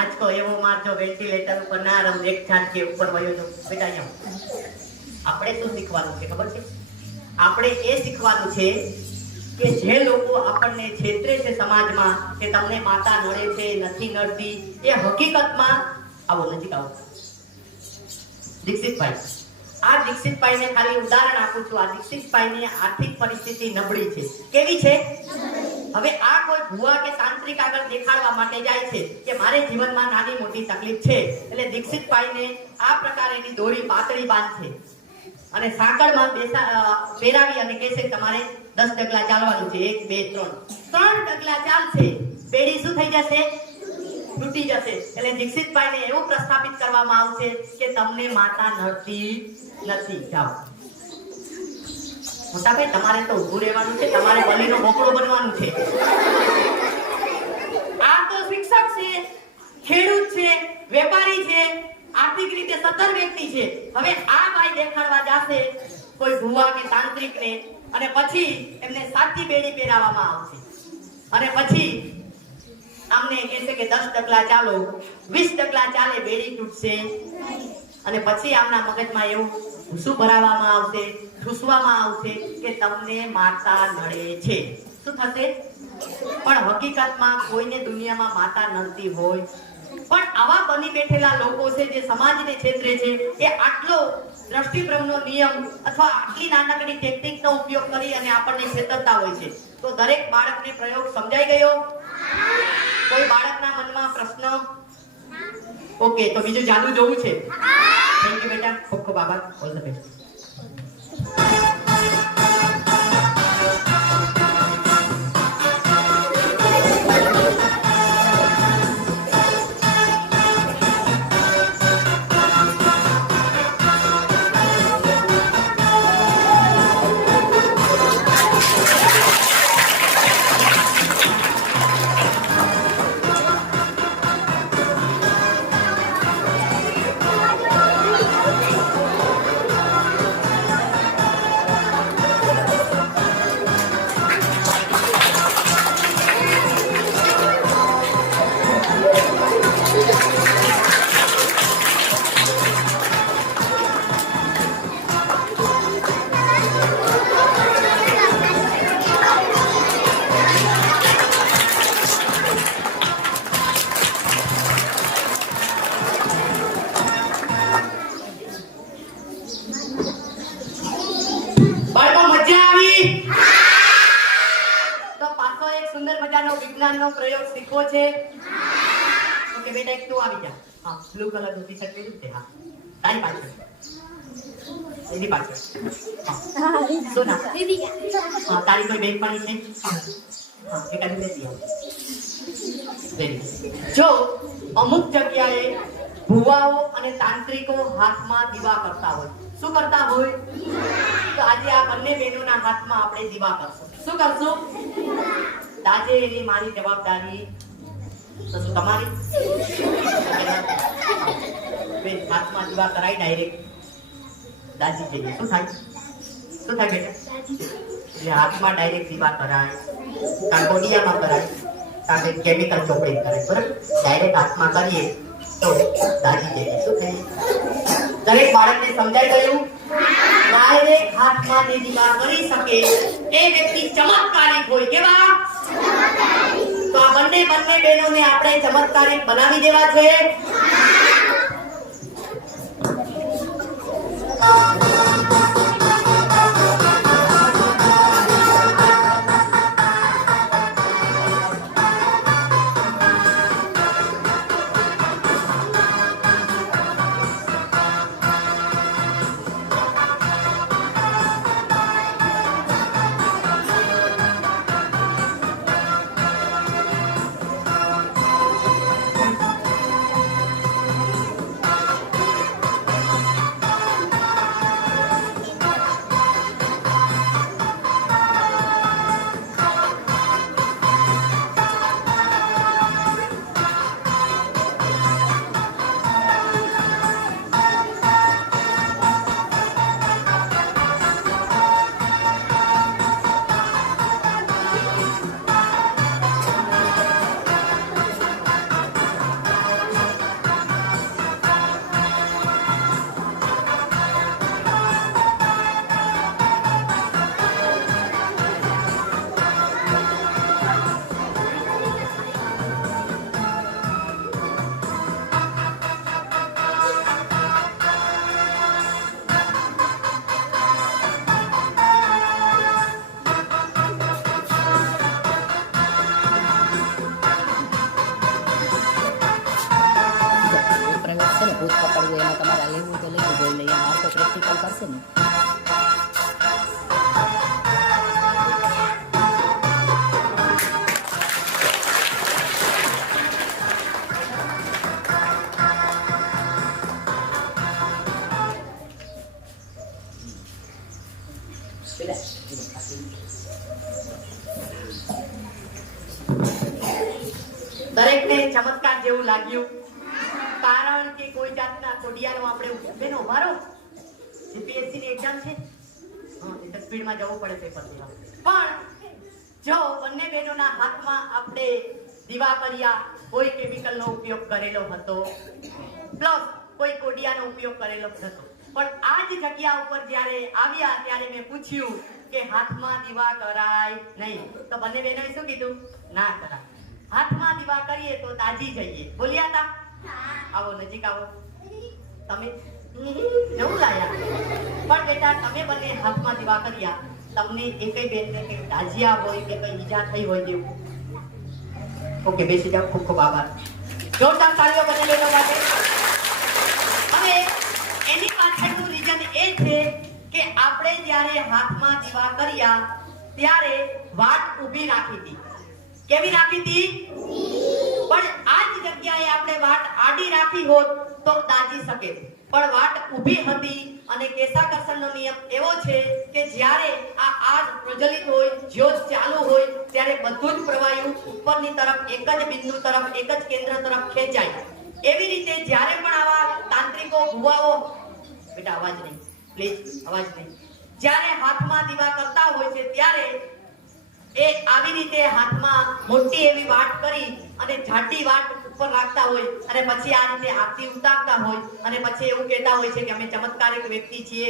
આંચકો એવો મારજો, વેન્ટિલેટર ઉપર ના રમ, એક છાંટકે ઉપર વયો જો. બેટા અહીંયા આપણે શું શીખવાનું છે ખબર છે? આપણે એ શીખવાનું છે કે જે લોકો આપણને છેતરે છે સમાજમાં, કે તમને માતા નડે છે, નથી નડતી, એ હકીકતમાં, આવો નજીક આવો દીક્ષિતભાઈ, આ દીક્ષિતભાઈને ખાલી ઉદાહરણ આપું છું. આ દીક્ષિતભાઈની આર્થિક પરિસ્થિતિ નબળી છે. કેવી છે? હવે આ કોઈ ભુવા કે તાંત્રિક આગળ દેખાડવા માટે જાય છે કે મારે જીવનમાં નાની મોટી તકલીફ છે, એટલે દીક્ષિતભાઈને આ પ્રકારેની દોરી પાતળી બાંધશે અને સાંકળમાં પહેરાવી અને કહેશે તમારે 10 ડગલા ચાલવાનું છે. 1, 2, 3 ડગલા ચાલશે, બેડી શું થઈ જશે? તૂટી જશે. એટલે દીક્ષિતભાઈને એવું પ્રસ્થાપિત કરવામાં આવશે કે તમને માતા નડતી નથી. જાઓ મોટાભાઈ, તમારે તો ઊભું રહેવાનું છે, તમારે બલીનો બોકડો બનવાનું છે. આ તો શિક્ષક છે, ખેડૂત છે, વેપારી છે, આર્થિક રીતે સદ્ધર વ્યક્તિ છે. હવે આ ભાઈ દેખાડવા જશે કોઈ ભુવા કે તાંત્રિકને અને પછી એમને સાચી બેડી પહેરાવવામાં આવશે અને પછી આમને કહેશે કે 10 ડગલા ચાલો. 20 ડગલા ચાલે, બેડી તૂટશે અને પછી આમના મગજમાં એવું શું ભરાવવામાં આવશે, ઠૂસવામાં આવશે કે તમને માતા નડે છે. શું થશે? પણ હકીકતમાં કોઈને દુનિયામાં માતા નડતી હોય પણ આવા બની બેઠેલા લોકો છે જે સમાજને છેતરે છે એ આટલો દ્રષ્ટિભ્રમનો નિયમ અથવા આટલી નાનકડી ટેકનિકનો ઉપયોગ કરી અને આપણને છેતરતા હોય છે. તો દરેક બાળકને પ્રયોગ સમજાઈ ગયો? કોઈ બાળકના મનમાં પ્રશ્ન? ઓકે, તો બીજું જાદુ જોવું છે? થેન્ક યુ બેટા, ખૂબ ખૂબ આભાર. All the best. બાળકો મજા આવી? તો પાછો એક સુંદર મજાનો વિજ્ઞાનનો પ્રયોગ શીખવો છે. ઓકે બેટા, એક તું આવી જા. હા, બ્લુ કલરનું ટી-શર્ટ પહેર્યું છે. હા, તારી પાછળ. એની પાછળ. હા, સોના. હા, તારી કોઈ બેગ પાણી છે? હા, એકાદ લેતી આવ. Very good. જો અમુક જગ્યાએ ભુવાઓ અને તાંત્રિકો હાથમાં દીવા કરતા હોય, શું કરતા હોય? તો આજે આ બંને બહેનોના હાથમાં આપણે દીવા કરશું. શું કરશું? આજે એની મારી જવાબદારી, તો શું તમારી? બેન હાથમાં દીવા કરાય ડાયરેક્ટ દાજી જઈએ. શું થાય? શું થાય બેટા? એટલે હાથમાં ડાયરેક્ટ દીવા કરાય, કાં કોડિયામાં કરાય, કાં કેમિકલ ચોપડી કરાય. બરાબર? ડાયરેક્ટ હાથમાં કરીએ તો દાજી જઈએ. શું થાય? દરેક બાળકને સમજાઈ ગયું? ડાયરેક્ટ હાથમાં જે દીવા કરી શકે એ વ્યક્તિ ચમત્કારિક હોય. કેવા? તો આ બંને બહેનોને આપણે ચમત્કારિક બનાવી દેવા જોઈએ. ભૂત પકડવું એમાં તમારે લેવું તો લેવું જોઈએ, એટલે આ તો પ્રેક્ટિકલ કરશે ને. દરેકને ચમત્કાર જેવું લાગ્યું, કારણ કે કોઈ જાતના કોડિયાનો આપણે બેનો ઉભારો જીપીએસસી ની એક્ઝામ છે, હા એટલે સ્પીડમાં જવું પડે પેપર દેવા. પણ જો બંને બહેનોના હાથમાં આપણે દીવા કર્યા, કોઈ કેમિકલનો ઉપયોગ કરેલો હતો પ્લસ કોઈ કોડિયાનો ઉપયોગ કરેલો હતો, પણ આ જ જગ્યા ઉપર જ્યારે આવ્યા ત્યારે મેં પૂછ્યું કે હાથમાં દીવા કરાય નહીં, તો બંને બહેનોએ શું કીધું? ના કરાય. હાથમાં દીવા કરીએ તો દાજી જઈએ. બોલ્યા હતા? આવો નજીક આવો. તમે એવું લાયા પણ બેટા તમે બંને હાથમાં દીવા કર્યા, તમને એકેય બેનને કે દાજ્યા હોય કે કઈ ઈજા થઈ હોય તેવું? ઓકે, બેસી જાઓ. ખૂબ ખૂબ આભાર. જોરદાર તાળીઓ બંને બહેનો માટે. હવે એની પાછળનું રીઝન એ છે કે આપણે જ્યારે હાથમાં દીવા કર્યા ત્યારે વાટ ઊભી રાખી હતી. કેવી રાખી હતી? પણ આ જ જગ્યાએ આપણે વાટ આડી રાખી હોત તો દાજી શકે, પણ વાટ ઊભી હતી. અને કેશાકર્ષણનો નિયમ એવો છે કે જ્યારે આ આગ પ્રજ્વલિત હોય, જ્યોત ચાલુ હોય ત્યારે બધું જ પ્રવાહી ઉપરની તરફ એક જ બિંદુ તરફ, એક જ કેન્દ્ર તરફ ખેંચાય. એવી રીતે જ્યારે પણ આવા તાંત્રિકો ભુવાઓ, બેટા અવાજ નહીં પ્લીઝ, અવાજ નહીં, જ્યારે હાથમાં દીવા કરતા હોય છે ત્યારે એ આવી રીતે હાથમાં મોટી એવી વાટ કરી અને જાડી વાટ ઉપર રાખતા હોય અને પછી આ રીતે આરતી ઉતારતા હોય અને પછી એવું કહેતા હોય છે કે અમે ચમત્કારિક વ્યક્તિ છીએ,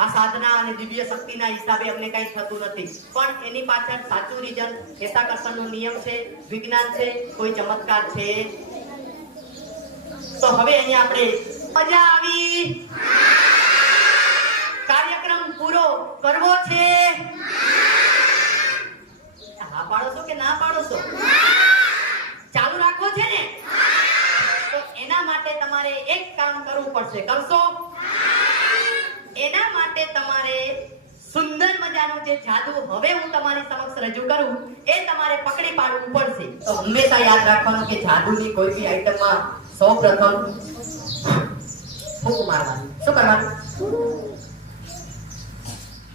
આ સાધના અને દિવ્ય શક્તિના હિસાબે અમને કંઈ થતું નથી. પણ એની પાછળ સાચું રીઝન કેશાકર્ષણનો નિયમ છે, વિજ્ઞાન છે, કોઈ ચમત્કાર છે. તો હવે અહીંયા આપણે મજા આવી? કાર્યક્રમ પૂરો કરવો છે? હા પાડો છો કે ના પાડો છો? ચાલુ રાખવો છે ને? તો એના માટે તમારે એક કામ કરવું પડશે. કરશો? એના માટે તમારે સુંદર મજાનું જે જાદુ હવે હું તમારી સમક્ષ રજૂ કરું એ તમારે પકડી પાડવું પડશે. તો હંમેશા યાદ રાખવાનું કે જાદુની કોઈ બી આઈટમમાં સૌપ્રથમ ફૂંક મારવાની. શું કરવાનું?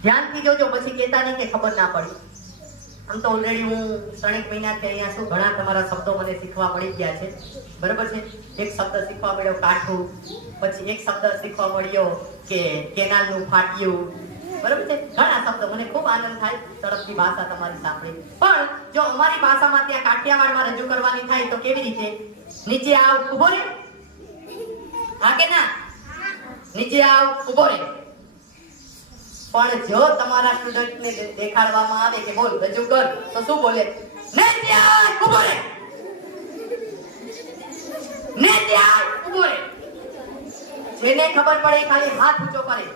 ધ્યાનથી જોજો, પછી કહેતા નહીં કે ખબર ના પડી. આમ તો ઓલરેડી હું 3 મહિનાથી અહીંયા છું, ઘણા તમારા શબ્દો મને શીખવા મળી ગયા છે, બરાબર છે. એક શબ્દ શીખવા મળ્યો કાઠું, પછી એક શબ્દ શીખવા મળ્યો કે કેનાલનું ફાટ્યું, બરાબર છે. ઘણા શબ્દો મને ખૂબ આનંદ થાય તરફથી ભાષા તમારી સાંભળી. પણ જો અમારી ભાષામાં ત્યાં કાઠિયાવાડમાં રજૂ કરવાની થાય તો કેવી રીતે? નીચે આવ, ઊભો રે. હા કે ના? નીચે આવ, ઊભો રે. પણ જો તમારા સ્ટુડન્ટને દેખાડવામાં આવે કે બોલ રજૂ કર, તો શું બોલે? ને ત્યાં ઊભો રે, ને ત્યાં ઊભો રે. જેને ખબર પડે ખાલી હાથ ઊંચો કરે.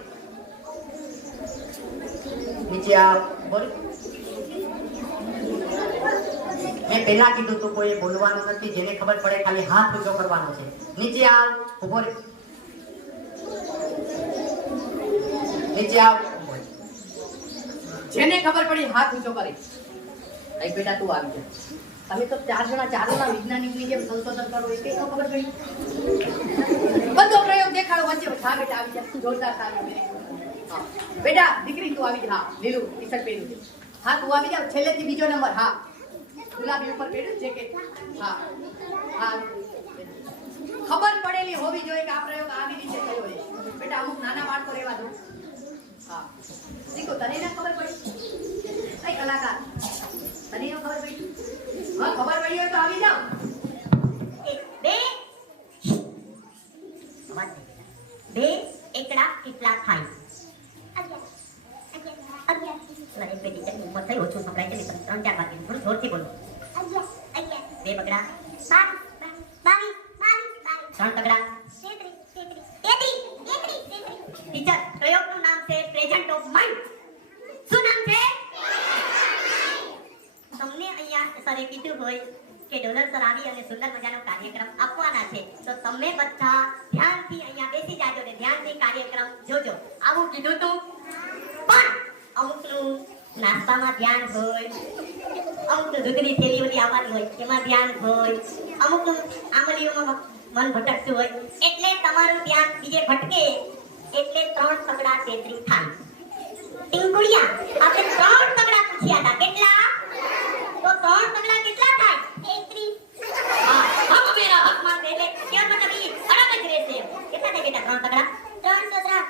નીચે આવ, ઊભો રે. મેં પહેલા કીધું તું કોઈ બોલવાનું નથી, જેને ખબર પડે ખાલી હાથ ઊંચો કરવાનો છે. નીચે આવ, ઊભો રે. નીચે આવ, જેને ખબર પડી હાથ ઊંચો કરે. એક બેટા તું આવી જા. તમે તો 4 જણા 4 જણા વિજ્ઞાનિકની જેમ સંશોધન કરો, એ કઈ ખબર પડી? બધો પ્રયોગ દેખાડો વચ્ચે. હા બેટા આવી જા, જોરદાર તાળી. હા બેટા દીકરી તું આવી જા. હા લીલું ટી-શર્ટ પહેર્યું છે. હા તું આવી જા, છેલ્લેથી બીજો નંબર. હા ગુલાબી ઉપર પહેર્યું જેકેટ. હા હા ખબર પડેલી હોવી જોઈએ કે આ પ્રયોગ આવી રીતે થયો છે. બેટા અમુક નાના બાળકો રહેવા દો. હા દીકો તને ના ખબર પડી? કઈ કલાકાર તને નો ખબર પડી? હા ખબર પડી હોય તો આવી જાવ. 2 એકડા કેટલા થાય? 11 એક બેટી છે ઉંમર થઈ ઓછું સંભળાય છે, 3-4 વાર કીધું, થોડું જોરથી બોલો. 11 2 બગડા, 22 3 તગડા. 33 ટીચર પ્રયોગનું નામ છે પ્રેઝન્ટ ઓફ માઇન્ડ. શું નામ છે? તમને અહીંયા સરે કીધું હોય કે ડોલર સર આવી અને સુંદર મજાનો કાર્યક્રમ આપવાના છે, તો તમે બધા ધ્યાનથી અહીંયા બેસી જાજો ને ધ્યાનથી કાર્યક્રમ જોજો. આવું કીધું તું. પણ અમુકનું નાસ્તામાં ધ્યાન હોય, અમુકનું દૂધની થેલી બધી આવવાની હોય એમાં ધ્યાન હોય, અમુકનું આંગળીઓમાં મન ભટકતું હોય, એટલે તમારું ધ્યાન બીજે ભટકે એટલે 3 તગડા 33 થાય. ટીંકુડિયા આપણે 3 તગડા પૂછ્યા હતા, કેટલા? તો 3 તગડા કેટલા થાય? 33 હા હક મેરા હક માં દે લે કેમ મતલબ ઈ અલગ જ રહેશે. કેટલા થાય બેટા 3 તગડા? 303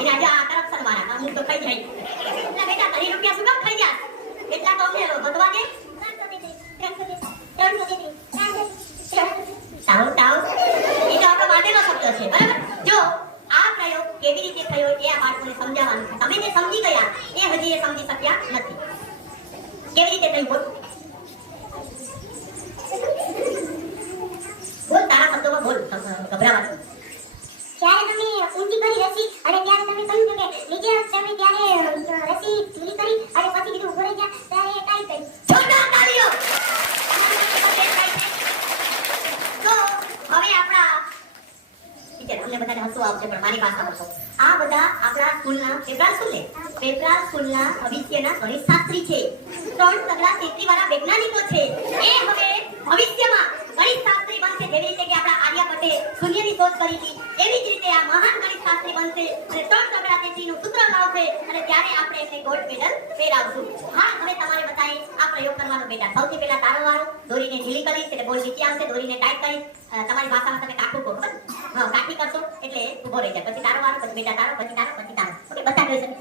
એના જા કરપ્શન વાળા અમુક તો ખાઈ જાય. એટલા બેટા 30 રૂપિયા શું કામ ખાઈ જા? એટલા તો અમને વધવા દે. 333 તાવ તાવ એ તો આપણો બાંધેલો શબ્દ છે, બરાબર? જો આ પ્રયોગ કેવી રીતે થયો એ આ બાળકોને સમજાવવાનું છે. તમે જે સમજી ગયા એ હજી એ સમજી શક્યા નથી. કેવી રીતે થયું? ગભરાવાનું. જ્યારે તમે ઊંચી કરી રસી અને ત્યારે તમે કહ્યું કે નીચે તમે ત્યારે રસી ઢીલી કરી અને પછી કીધું ઉભો રહી જા ત્યારે કાઈ કહ્યું. જોરદાર તાળીઓ. તો હવે આપણા ટીચર અમને બધાને હસવું આવશે પણ મારી ભાષામાં કહું. આ બધા આપણા સ્કૂલના પેપરા સ્કૂલના ભવિષ્યના ગણિતશાસ્ત્રી છે. 3 તગડા 33 વાળા વૈજ્ઞાનિકો છે. એ હવે ભવિષ્યમાં ગણિતશાસ્ત્રી બનશે. જેવી રીતે કે આપણા આર્યભટ્ટે શૂન્યની શોધ કરી હતી એવી જ રીતે આ મહાન ગણિતશાસ્ત્રી બનશે અને 3 તગડા 33 નું સૂત્ર લાવશે અને ત્યારે આપણે એમને ગોલ્ડ મેડલ પહેરાવશું. હા, હવે તમારે બધાએ આ પ્રયોગ કરવાનો બેટા. સૌથી પહેલા તારો વાળો. દોરીને ઢીલી કરીશ એટલે બોલ નીચે આવશે. દોરીને ટાઈટ કરીશ. તમારી ભાષામાં તમે કાઠું કહો, ખબર? હા, કાઠી કરશો એટલે ઊભો રહી જાય. પછી તારો વાળો, પછી બેટા તારો, પછી તારો, પછી તારો. ઓકે, બધા જોઈ શકે.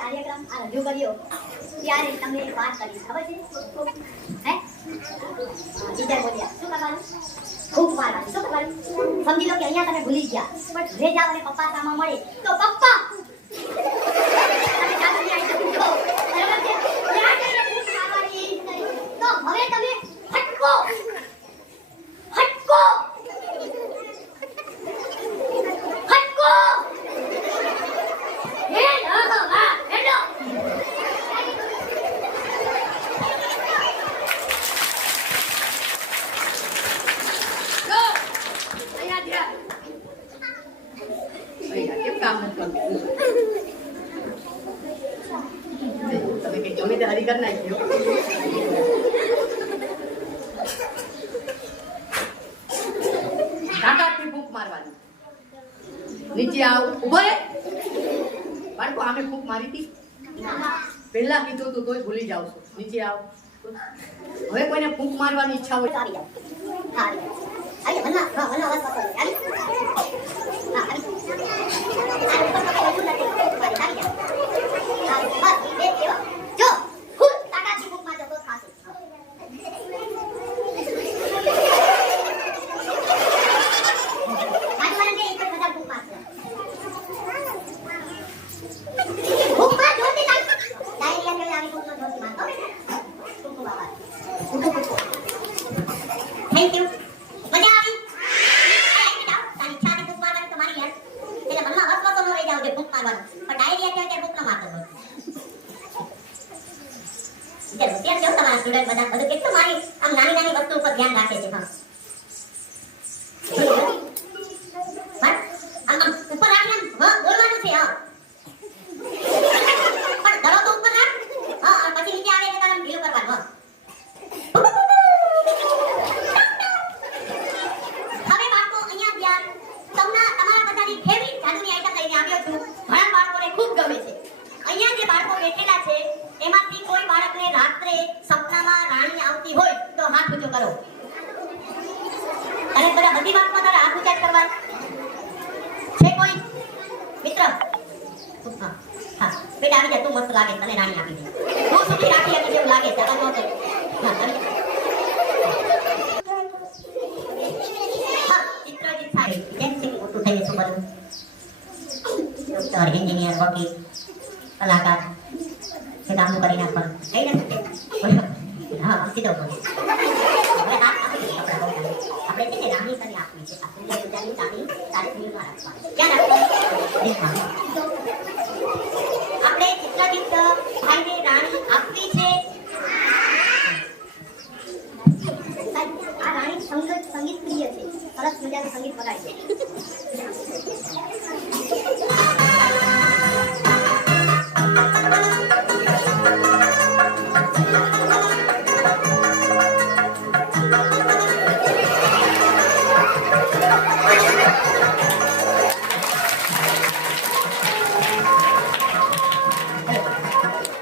કાર્યક્રમ આ રજૂ કર્યો ત્યારે તમને એક વાત કરી ખબર છે? હે ટીચર બોલ્યા શું કરવાનું? ખૂબ મારવાનું. શું કરવાનું? સમજી લો કે અહીંયા તમે ભૂલી ગયા પણ ઘરે જાઓ અને પપ્પા સામે મળે તો પપ્પા તમે જાદુની આઈ શકો બરાબર છે? ત્યાં જઈને ખૂબ મારવાની તો હવે તમે હટકો હટકો હટકો હે ના હા હેડો કેમ કામ નથી કરતું? તમે કઈ ગમે તે હરી કરી નાખ્યો. તાકાતથી ફૂંક મારવાની. નીચે આવ. ઉભો રે. બાળકો આમે ફૂંક મારી હતી પહેલા કીધું તું તોય ભૂલી જાવ છો. નીચે આવ. હવે કોઈને ફૂંક મારવાની ઈચ્છા હોય આવી જાઓ આવી આવી વન્ના હા વન્ના વાત કરો આવી હા આવી જો ફૂલ તાકાતથી ફૂંક મારજો તો ખાશે આજવાને એક બધા ફૂંક મારશે ફૂંક માર જોતી લાગ ડાયરિયા કે આવી ફૂંક જોતી મારતો ફૂંક બાબા થેન્ક યુ મજા આવી તારી ઈચ્છા હતી ફૂંક મારવાની તમારી યાર એટલે મનમાં હસવો તો ન રહી જાવ કે ફૂંક મારવાનું પણ ડાયરિયા કે ફૂંક ન મારતો હોય ચાલો ત્યાં કેવું તમારા સ્ટુડન્ટ બધા બધું કેટલું મારી આમ નાની નાની વસ્તુ ઉપર ધ્યાન રાખે છે હા આમ ઉપર રાખીને હા બોલવાનું છે હા પણ ધરો તો ઉપર રાખ હા પછી નીચે આવે એટલે તારે ઢીલું કરવાનું હા હવે બાળકો અહીંયા ધ્યાન તમારા બધાની ફેવરિટ જાદુની આઈટમ લઈને આવ્યો છું ઘણા બાળકોને ખૂબ ગમે છે અહીંયા જે બાળકો બેઠેલા છે એમાંથી કોઈ બાળકને રાત્રે સપનામાં રાણી આવતી હોય તો હાથ ઊંચો કરો અને બધા બધી વાતમાં તારા હાથ ઊંચા કરવા છે કોઈ મિત્ર હા હા બેટા આવી જા તું મસ્ત લાગે તને રાણી આપી દે હું સુધી રાખી આપી જેવું લાગે છે આવતો તો હા આવી હા ચિત્રજીત સાહેબ કેમ છે મોટું થઈને શું બનવું ડોક્ટર એન્જિનિયર વકીલ કલાકાર એ કામનું કરી નાખવાનું કઈ નથી હા સીધો બોલ હવે આપણે છે ને રાણી કરી આપવી છે. આ સુંદર મજાની ચાવી તારે દિલમાં રાખવાની. ક્યાં રાખવાની? દિલમાં. આપણે ચિત્રજીત ભાઈને રાણી આપવી છે. આ રાણી સંગીત પ્રિય છે. સરસ મજાનું સંગીત વગાડે છે.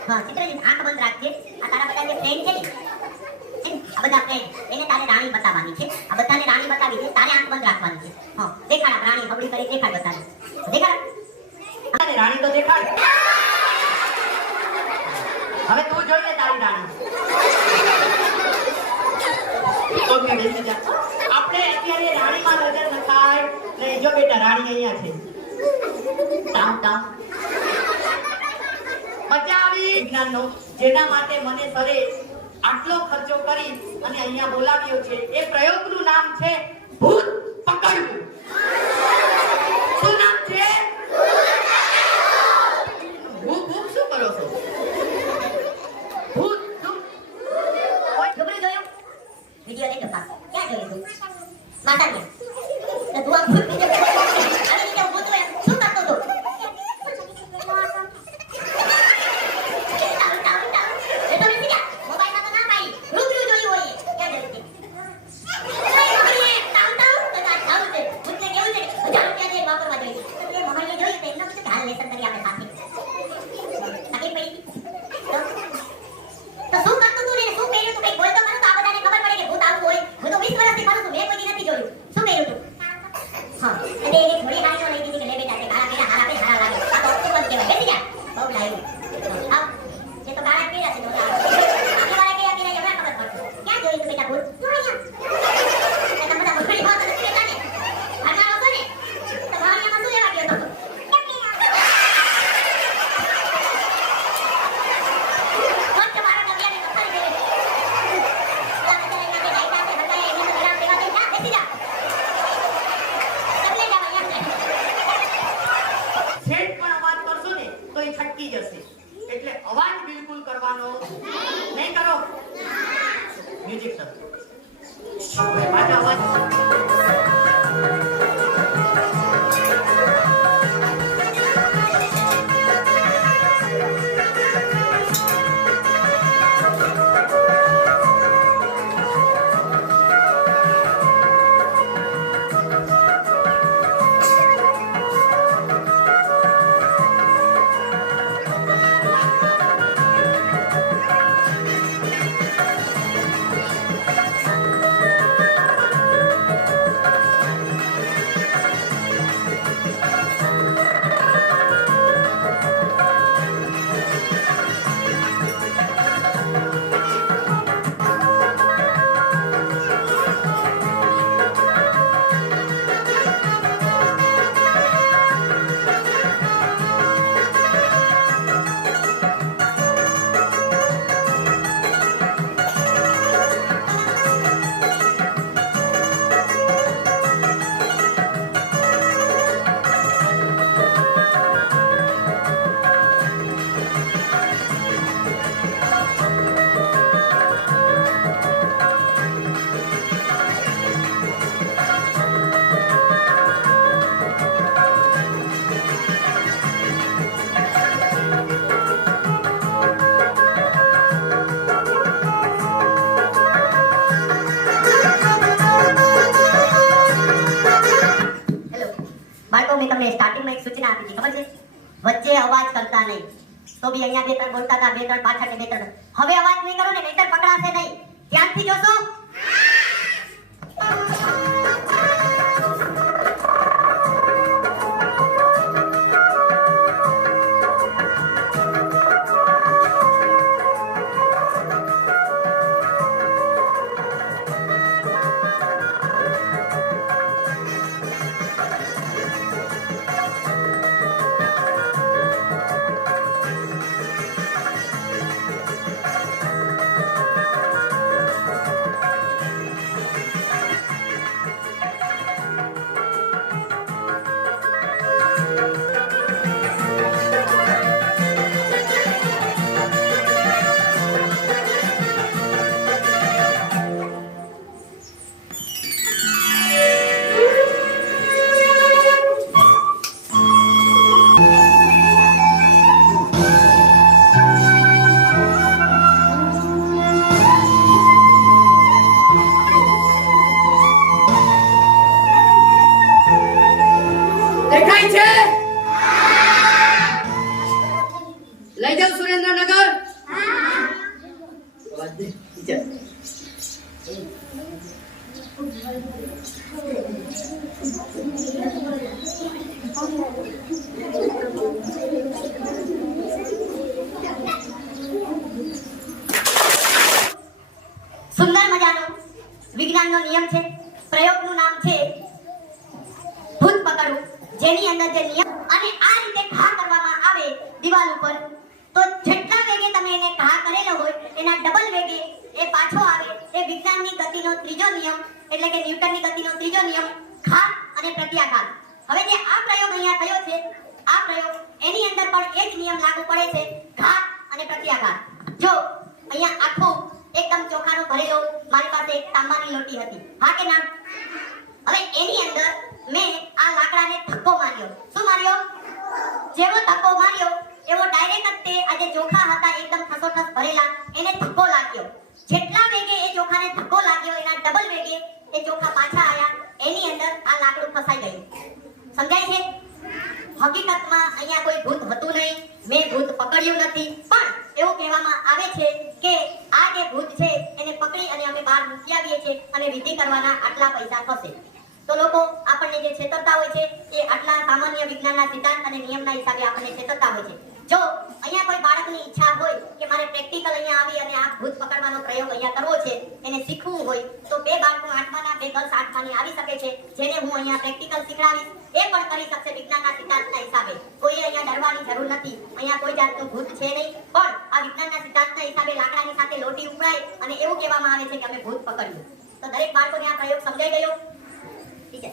હા ચિત્રજીત આંખ બંધ રાખજે. આ તારા બધા જે ફ્રેન્ડ છે ને આ બધા ફ્રેન્ડ એને તારે રાણી બતાવવાની છે. આ બધાને રાણી બતાવી છે. તારે આંખ બંધ રાખવાની છે. હા દેખાડ આ રાણી હબડી કરી દેખાડ બધાને. દેખાડ. અરે રાણી તો દેખાડ. હવે તું જોઈ લે તારી રાણી. ઓકે બેસી જા. આપણે અત્યારે રાણીમાં નજર નખાય ને જો બેટા રાણી અહીંયા છે. તાવ તાવ મજા આવી વિજ્ઞાનનો જેના માટે મને સરે આટલો ખર્ચો કરી અને અહીંયા બોલાવ્યો છે. એ પ્રયોગનું નામ છે ભૂત પકડવું. શું નામ છે? ભૂત ભૂત શું કરો છો? ભૂત શું? છોકરી જોયું? વિડિયો લઈ લો પાછો. ક્યાં જોયું તું? માતા ક્યાં? તો તું આ ભૂત વિડિયો આવી રીતે ભૂત હોય શું કરતો હતો? એટલે અવાજ બિલકુલ કરવાનો નહીં કરો. મ્યુઝિક સર પાછા અવાજ. મેં તમને સ્ટાર્ટિંગમાં એક સૂચના આપી હતી ખબર છે? વચ્ચે અવાજ કરતા નહીં. તો બી અહીંયા બે ત્રણ બોલતા હતા, બે ત્રણ પાછળ ને બે ત્રણ. હવે અવાજ નહીં કરો ને નહીતર પકડાશે નહીં. ધ્યાનથી જોશો. જેની અંદર જે નિયમ અને આ રીતે ઘા કરવામાં આવે દિવાલ ઉપર તો જેટલા વેગે તમે એને ઘા કરેલો હોય એના ડબલ વેગે એ પાછો આવે. એ વિજ્ઞાનની ગતિનો ત્રીજો નિયમ એટલે કે ન્યૂટનની ગતિનો ત્રીજો નિયમ ઘાત અને પ્રત્યાઘાત. હવે જે આ પ્રયોગ અહીંયા થયો છે આ પ્રયોગ એની અંદર પણ એ જ નિયમ લાગુ પડે છે ઘાત અને પ્રત્યાઘાત. જો અહીંયા આખો એકદમ ચોખાનો ભરેલો મારી પાસે એક તાંબાની લોટી હતી, હા કે ના? હવે એની અંદર મેં આ લાકડાને ધક્કો માર્યો. શું માર્યો? જેવો ધક્કો માર્યો એવો ડાયરેક્ટ જ તે આ જે ચોખા હતા એકદમ ઠસોઠસ ભરેલા એને ધક્કો લાગ્યો. જેટલા વેગે એ ચોખાને ધક્કો લાગ્યો એના ડબલ વેગે એ ચોખા પાછા આવ્યા. એની અંદર આ લાકડું ફસાઈ ગયું. સમજાય છે? હકીકતમાં અહીંયા કોઈ ભૂત હતું નહીં, મેં ભૂત પકડ્યું નથી, પણ એવું કહેવામાં આવે છે કે આ જે ભૂત છે એને પકડી અને અમે બહાર મૂકી આવીએ છીએ અને વિધિ કરવાના આટલા પૈસા થશે. તો લોકો આપણને જે છેતરતા હોય છે એ આટલા સામાન્ય વિજ્ઞાનના સિદ્ધાંત અને નિયમના હિસાબે આપણને છેતરતા હોય છે. જો અહીંયા કોઈ બાળકની ઈચ્છા હોય કે મારે પ્રેક્ટિકલ અહીંયા આવી અને આ ભૂત પકડવાનો પ્રયોગ અહીંયા કરવો છે, એને શીખવું હોય તો બે બાળકો 8માના, બે ગર્લ્સ 8માની આવી શકે છે, જેને હું અહીંયા પ્રેક્ટિકલ શીખડાવીશ. એ પણ કરી શકશે વિજ્ઞાનના સિદ્ધાંતના હિસાબે. કોઈ અહીંયા ડરવાની જરૂર નથી. અહીંયા કોઈ જાતનું ભૂત છે નહીં, પણ આ વિજ્ઞાનના સિદ્ધાંતના હિસાબે લાકડાની સાથે લોટી ઉપડાય અને એવું કહેવામાં આવે છે કે અમે ભૂત પકડ્યું. તો દરેક બાળકોને આ પ્રયોગ સમજાઈ ગયો? ઠીક છે.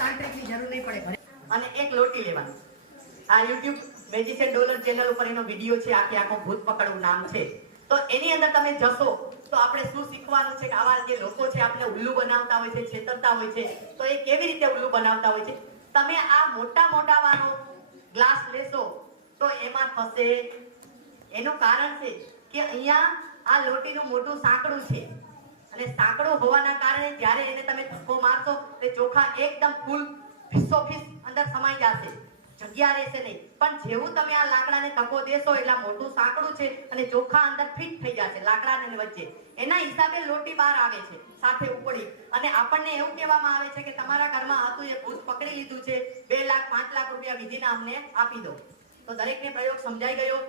તાંત્રિકની જરૂર નહીં પડે ઘરે. અને એક લોટી લેવાની. આ YouTube મેજિશિયન ડોલર ચેનલ ઉપર એનો વિડિયો છે, આખો ભૂત પકડવું નામ છે. તો એની અંદર તમે જશો તો આપણે શું શીખવાનું છે કે આવા જે લોકો છે આપણે ઉલ્લુ બનાવતા હોય છે, છેતરતા હોય છે, તો એ કેવી રીતે ઉલ્લુ બનાવતા હોય છે. તમે આ મોટા વાનો ગ્લાસ લેશો તો એમાં થશે. એનું કારણ છે કે અહીંયા આ લોટીનું મોટું સાંકડું છે અને સાંકડું હોવાના કારણે જ્યારે એને તમે ધક્કો મારશો તે ચોખા એકદમ ફૂલ ફિસ્સોફિસ અંદર સમાઈ જશે, જગ્યા રહેશે નહીં. પણ જેવું તમે આ લાકડાને ધક્કો દેશો એટલે મોટું સાંકડું છે અને ચોખા અંદર ફિટ થઈ જશે લાકડાની વચ્ચે. એના હિસાબે લોટી બહાર આવે છે સાથે ઉપડી. અને આપણને એવું કહેવામાં આવે છે કે તમારા ઘરમાં હતું એ ભૂત પકડી લીધું છે, 2 લાખ 5 લાખ રૂપિયા વિધિના અમને આપી દો. તો દરેકને પ્રયોગ સમજાઈ ગયો?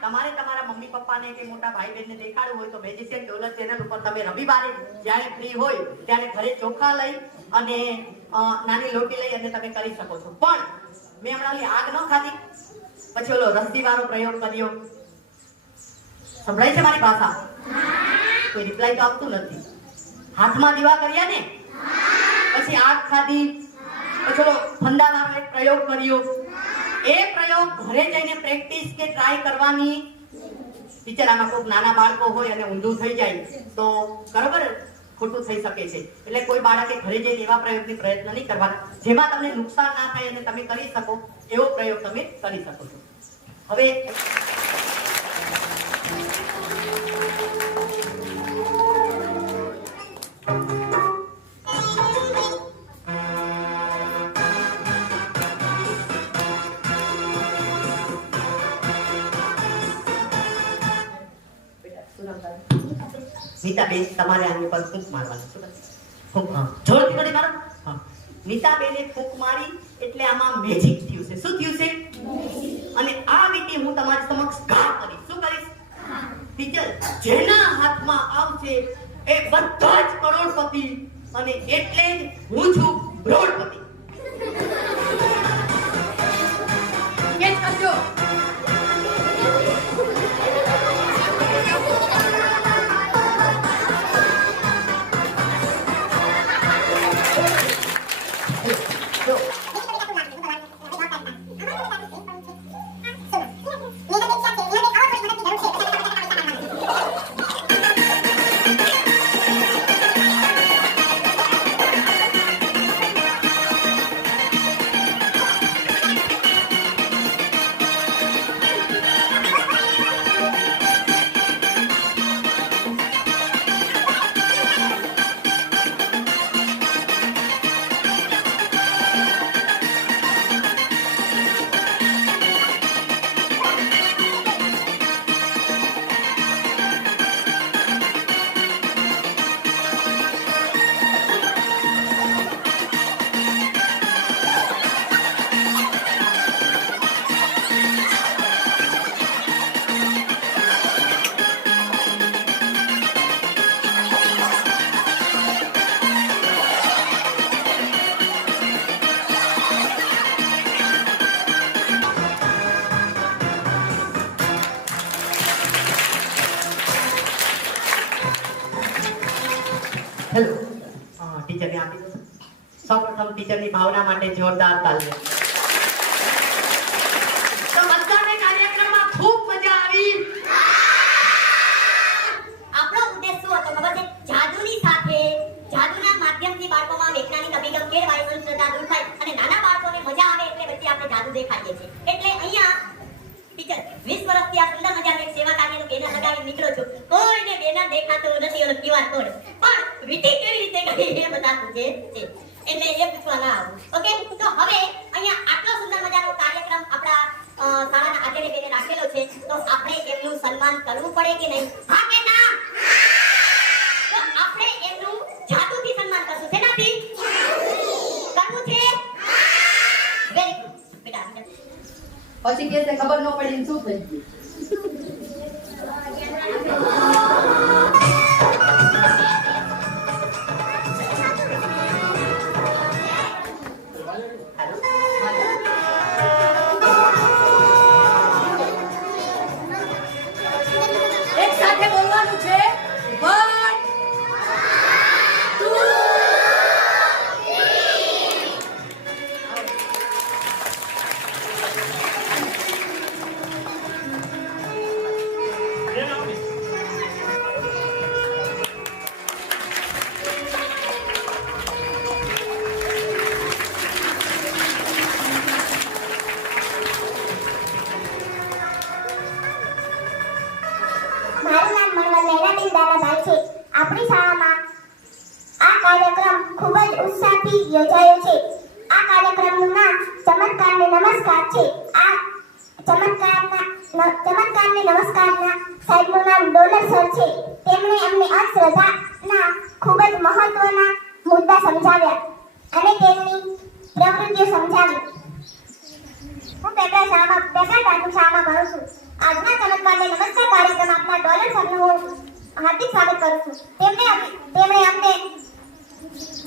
તમારે તમારા મમ્મી પપ્પાને કે મોટા ભાઈ બહેનને દેખાડવું હોય તો મેજિશિયન ડોલર ચેનલ ઉપર તમે રવિવારે જ્યારે ફ્રી હોય ત્યારે ઘરે ચોખા લઈ અને નાની લોટી લઈ અને તમે કરી શકો છો. પણ મેં હમણાં આગ ન ખાધી પછી ઓલો રસ્સી વાળો પ્રયોગ કર્યો. સંભળાય છે મારી ભાષા? કોઈ રિપ્લાય તો આપતું નથી. હાથમાં દીવા કર્યા ને, પછી આગ ખાધી, પછી ઓલો ફંદા વાળો એક પ્રયોગ કર્યો. એ પ્રયોગ ઘરે જઈને પ્રેક્ટિસ કે ટ્રાય કરવાની. બિચારામાં કોઈ નાના બાળકો હોય અને ઊંધું થઈ જાય તો બરોબર ખોટું થઈ શકે છે. એટલે કોઈ બાળકે ઘરે જઈને એવા પ્રયોગની પ્રયત્ન નહીં કરવાના જેમાં તમને નુકસાન ના થાય અને તમે કરી શકો એવો પ્રયોગ તમે કરી શકો છો. હવે નીતાબેન તમારે આની પર ફૂંક મારવાની. શું ફૂંક? હા, જોરથી કરી મારો. હા, નીતાબેને ફૂંક મારી એટલે આમાં મેજિક થયું છે. શું થયું છે? અને આ વીટી હું તમારી સમક્ષ ઘા કરીશ. શું કરીશ? ટીચર, જેના હાથમાં આવશે એ બધા જ કરોડપતિ અને એટલે જ હું છું કરોડપતિ. કેચ કરજો. સૌપ્રથમ ટીચરની ભાવના માટે જોરદાર તાલીઓ. તો બધાને કાર્યક્રમમાં ખૂબ મજા આવી. આપણો ઉદ્દેશ શું હતો ખબર છે? જાદુની સાથે જાદુના માધ્યમથી બાળકોમાં વૈજ્ઞાનિક અભિગમ કેળવાય, અંધશ્રદ્ધા દૂર થાય અને નાના બાળકોને મજા આવે એટલે વચ્ચે આપણે જાદુ દેખાડીએ છીએ. એટલે અહીંયા ટીચર 20 વર્ષથી આ સુંદર મજાનું એક સેવા કાર્યનું બેનર લગાવી નીકળો છું. કોઈને બેનર દેખાતું નથી, ઓલો QR કોડ. પણ વીટી કેવી રીતે કરી એ બધા પૂછે છે. એટલે એ પૂછવા ના આવું. ઓકે, તો હવે અહીંયા આટલો સુંદર મજાનો કાર્યક્રમ આપણા શાળાના આચાર્ય બેને રાખેલો છે, તો આપણે એમનું સન્માન કરવું પડે કે નહીં? હા કે ના? તો આપણે એમનું જાદુથી સન્માન કરશું. શેનાથી કરવું છે? વેરી ગુડ બેટા. પછી કે ખબર ન પડી ને શું થઈ ગયું. એક સાથે બોલવાનું છે. 1 મારું નામ મનવર લહેરાબેન દાદાભાઈ છે. આપણી શાળામાં આ કાર્યક્રમ ખૂબ જ ઉત્સાહથી યોજાયો છે. આ કાર્યક્રમનું નામ ચમત્કારને નમસ્કાર છે. આ ચમત્કારને નમસ્કારના સાહેબનું નામ ડોલર સર છે. તેમણે અમને અંધશ્રદ્ધાના ખૂબ જ મહત્વના મુદ્દા સમજાવ્યા અને તેમની પ્રવૃત્તિઓ સમજાવી. હું પેપર શાળામાં ભણું છું. આજના ચમત્કારને નમસ્કાર કાર્યક્રમ આપના ડોલર સરનું હું હાર્દિક સ્વાગત કરું છું. તેમણે અમને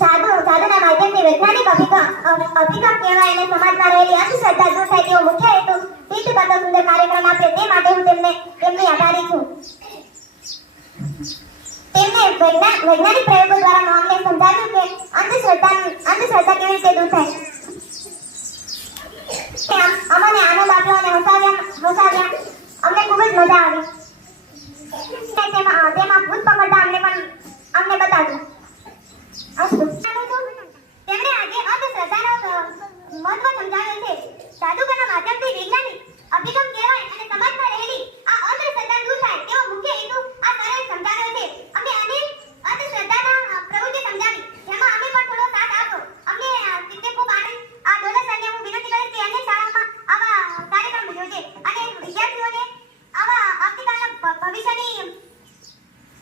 જાદુના માધ્યમથી વૈજ્ઞાનિક અભિગમ કહેવાય અને સમાજમાં રહેલી અંધશ્રદ્ધા દૂર થાય તેવો મુખ્ય હેતુ સિદ્ધ કરતો સુંદર કાર્યક્રમ આપ્યો. તે માટે હું તેમની આભારી છું. તેમણે વૈજ્ઞાનિક પ્રયોગો દ્વારા અમને સમજાવ્યું કે અંધશ્રદ્ધા કેવી રીતે દૂર થાય. અમને આનંદ આપ્યો અને હસાવ્યા. અમને ખૂબ જ મજા આવી. તેમાં ભૂત પકડતા અમને બતાવ્યું. તેમણે આજે અંધશ્રદ્ધાનો મહત્વ સમજાવ્યો છે. જાદુગરના માધ્યમથી વૈજ્ઞાનિક અભિગમ કહેવાય અને સમાજમાં રહેલી આ અંધશ્રદ્ધા દૂર થાય તેવો મુખ્ય હેતુ આ સરે સમજાવ્યો છે. અમને અનેક અંધશ્રદ્ધાના પ્રવૃત્તિ સમજાવી, જેમાં અમે પણ થોડો સાથ આપ્યો. અમને તે ખૂબ આનંદ. આ ડોલર સરને હું વિનંતી કરીશ કે અન્ય શાળામાં આવા કાર્યક્રમ યોજે અને વિદ્યાર્થીઓને આવા આવતીકાલના ભવિષ્યની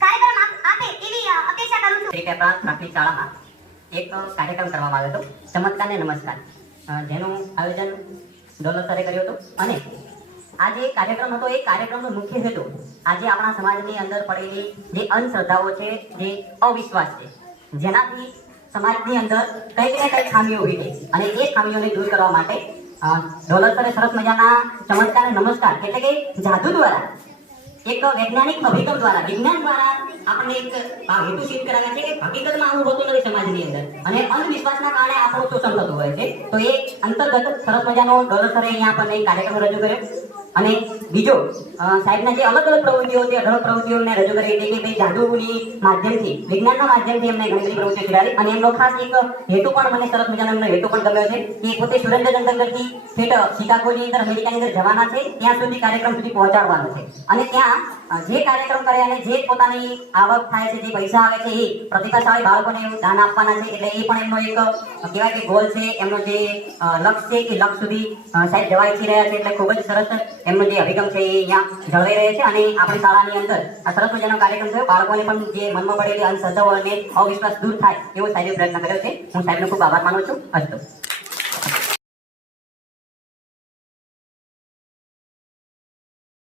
કાર્યક્રમ આપે એવી અપેક્ષા કરું છું. શ્રી પેપરા પ્રાથમિક શાળામાં એક કાર્યક્રમ કરવામાં આવ્યો હતો, ચમત્કારને નમસ્કાર, જેનું આયોજન ડોલર સરે કર્યું હતું. અને આ જે કાર્યક્રમ હતો એ કાર્યક્રમનો મુખ્ય હેતુ આજે આપણા સમાજની અંદર પડેલી જે અંધશ્રદ્ધાઓ છે, જે અવિશ્વાસ છે, જેનાથી સમાજની અંદર કંઈક ને કંઈક ખામીઓ ઊભી થઈ અને એ ખામીઓને દૂર કરવા માટે ડોલર સરે સરસ મજાના ચમત્કારને નમસ્કાર એટલે કે જાદુ દ્વારા એક વૈજ્ઞાનિક અભિગમ દ્વારા વિજ્ઞાન દ્વારા આપણને એક હેતુ સિદ્ધ કરાવ્યા છે કે હકીકતમાં આવું હોતું નથી સમાજની અંદર અને અંધવિશ્વાસના કારણે આપણું શોષણ થતું હોય છે. તો એ અંતર્ગત સરસ મજાનો ડોલર સરે અહીંયા આપણને કાર્યક્રમ રજૂ કર્યો. અને બીજો સાહેબના જે અલગ અલગ પ્રવૃત્તિઓ છે, અઢળક પ્રવૃત્તિઓને રજૂ કરી હતી કે ભાઈ જાદુની માધ્યમથી, વિજ્ઞાનના માધ્યમથી એમને ઘણી બધી પ્રવૃત્તિઓ કરાવી. અને એમનો ખાસ એક હેતુ પણ મને સરસ મજાનો એમનો હેતુ પણ ગમ્યો છે કે પોતે સુરેન્દ્રનગરથી ઠેઠ શિકાગોની અંદર, અમેરિકાની અંદર જવાના છે, ત્યાં સુધી કાર્યક્રમ સુધી પહોંચાડવાનો છે. અને ત્યાં જે કાર્યક્રમ કરે અને જે પોતાની આવક થાય છે, જે પૈસા આવે છે, એ પ્રતિભાશાળી બાળકોને એવું દાન આપવાના છે. એટલે એ પણ એમનો એક કહેવાય કે ગોલ છે, એમનો જે લક્ષ્ય છે એ લક્ષ્ય સુધી સાહેબ જવા ઈચ્છી રહ્યા છે. એટલે ખૂબ જ સરસ એમનો જે અભિગમ છે એ અહીંયા જળવાઈ રહે છે. અને આપણી શાળાની અંદર આ સરસ મજાનો કાર્યક્રમ થયો. બાળકોને પણ જે મનમાં પડેલી અંધશ્રદ્ધાઓ અને અવિશ્વાસ દૂર થાય એવો સાહેબે પ્રયત્ન કર્યો છે. હું સાહેબનો ખૂબ આભાર માનું છું. અસ્તુ.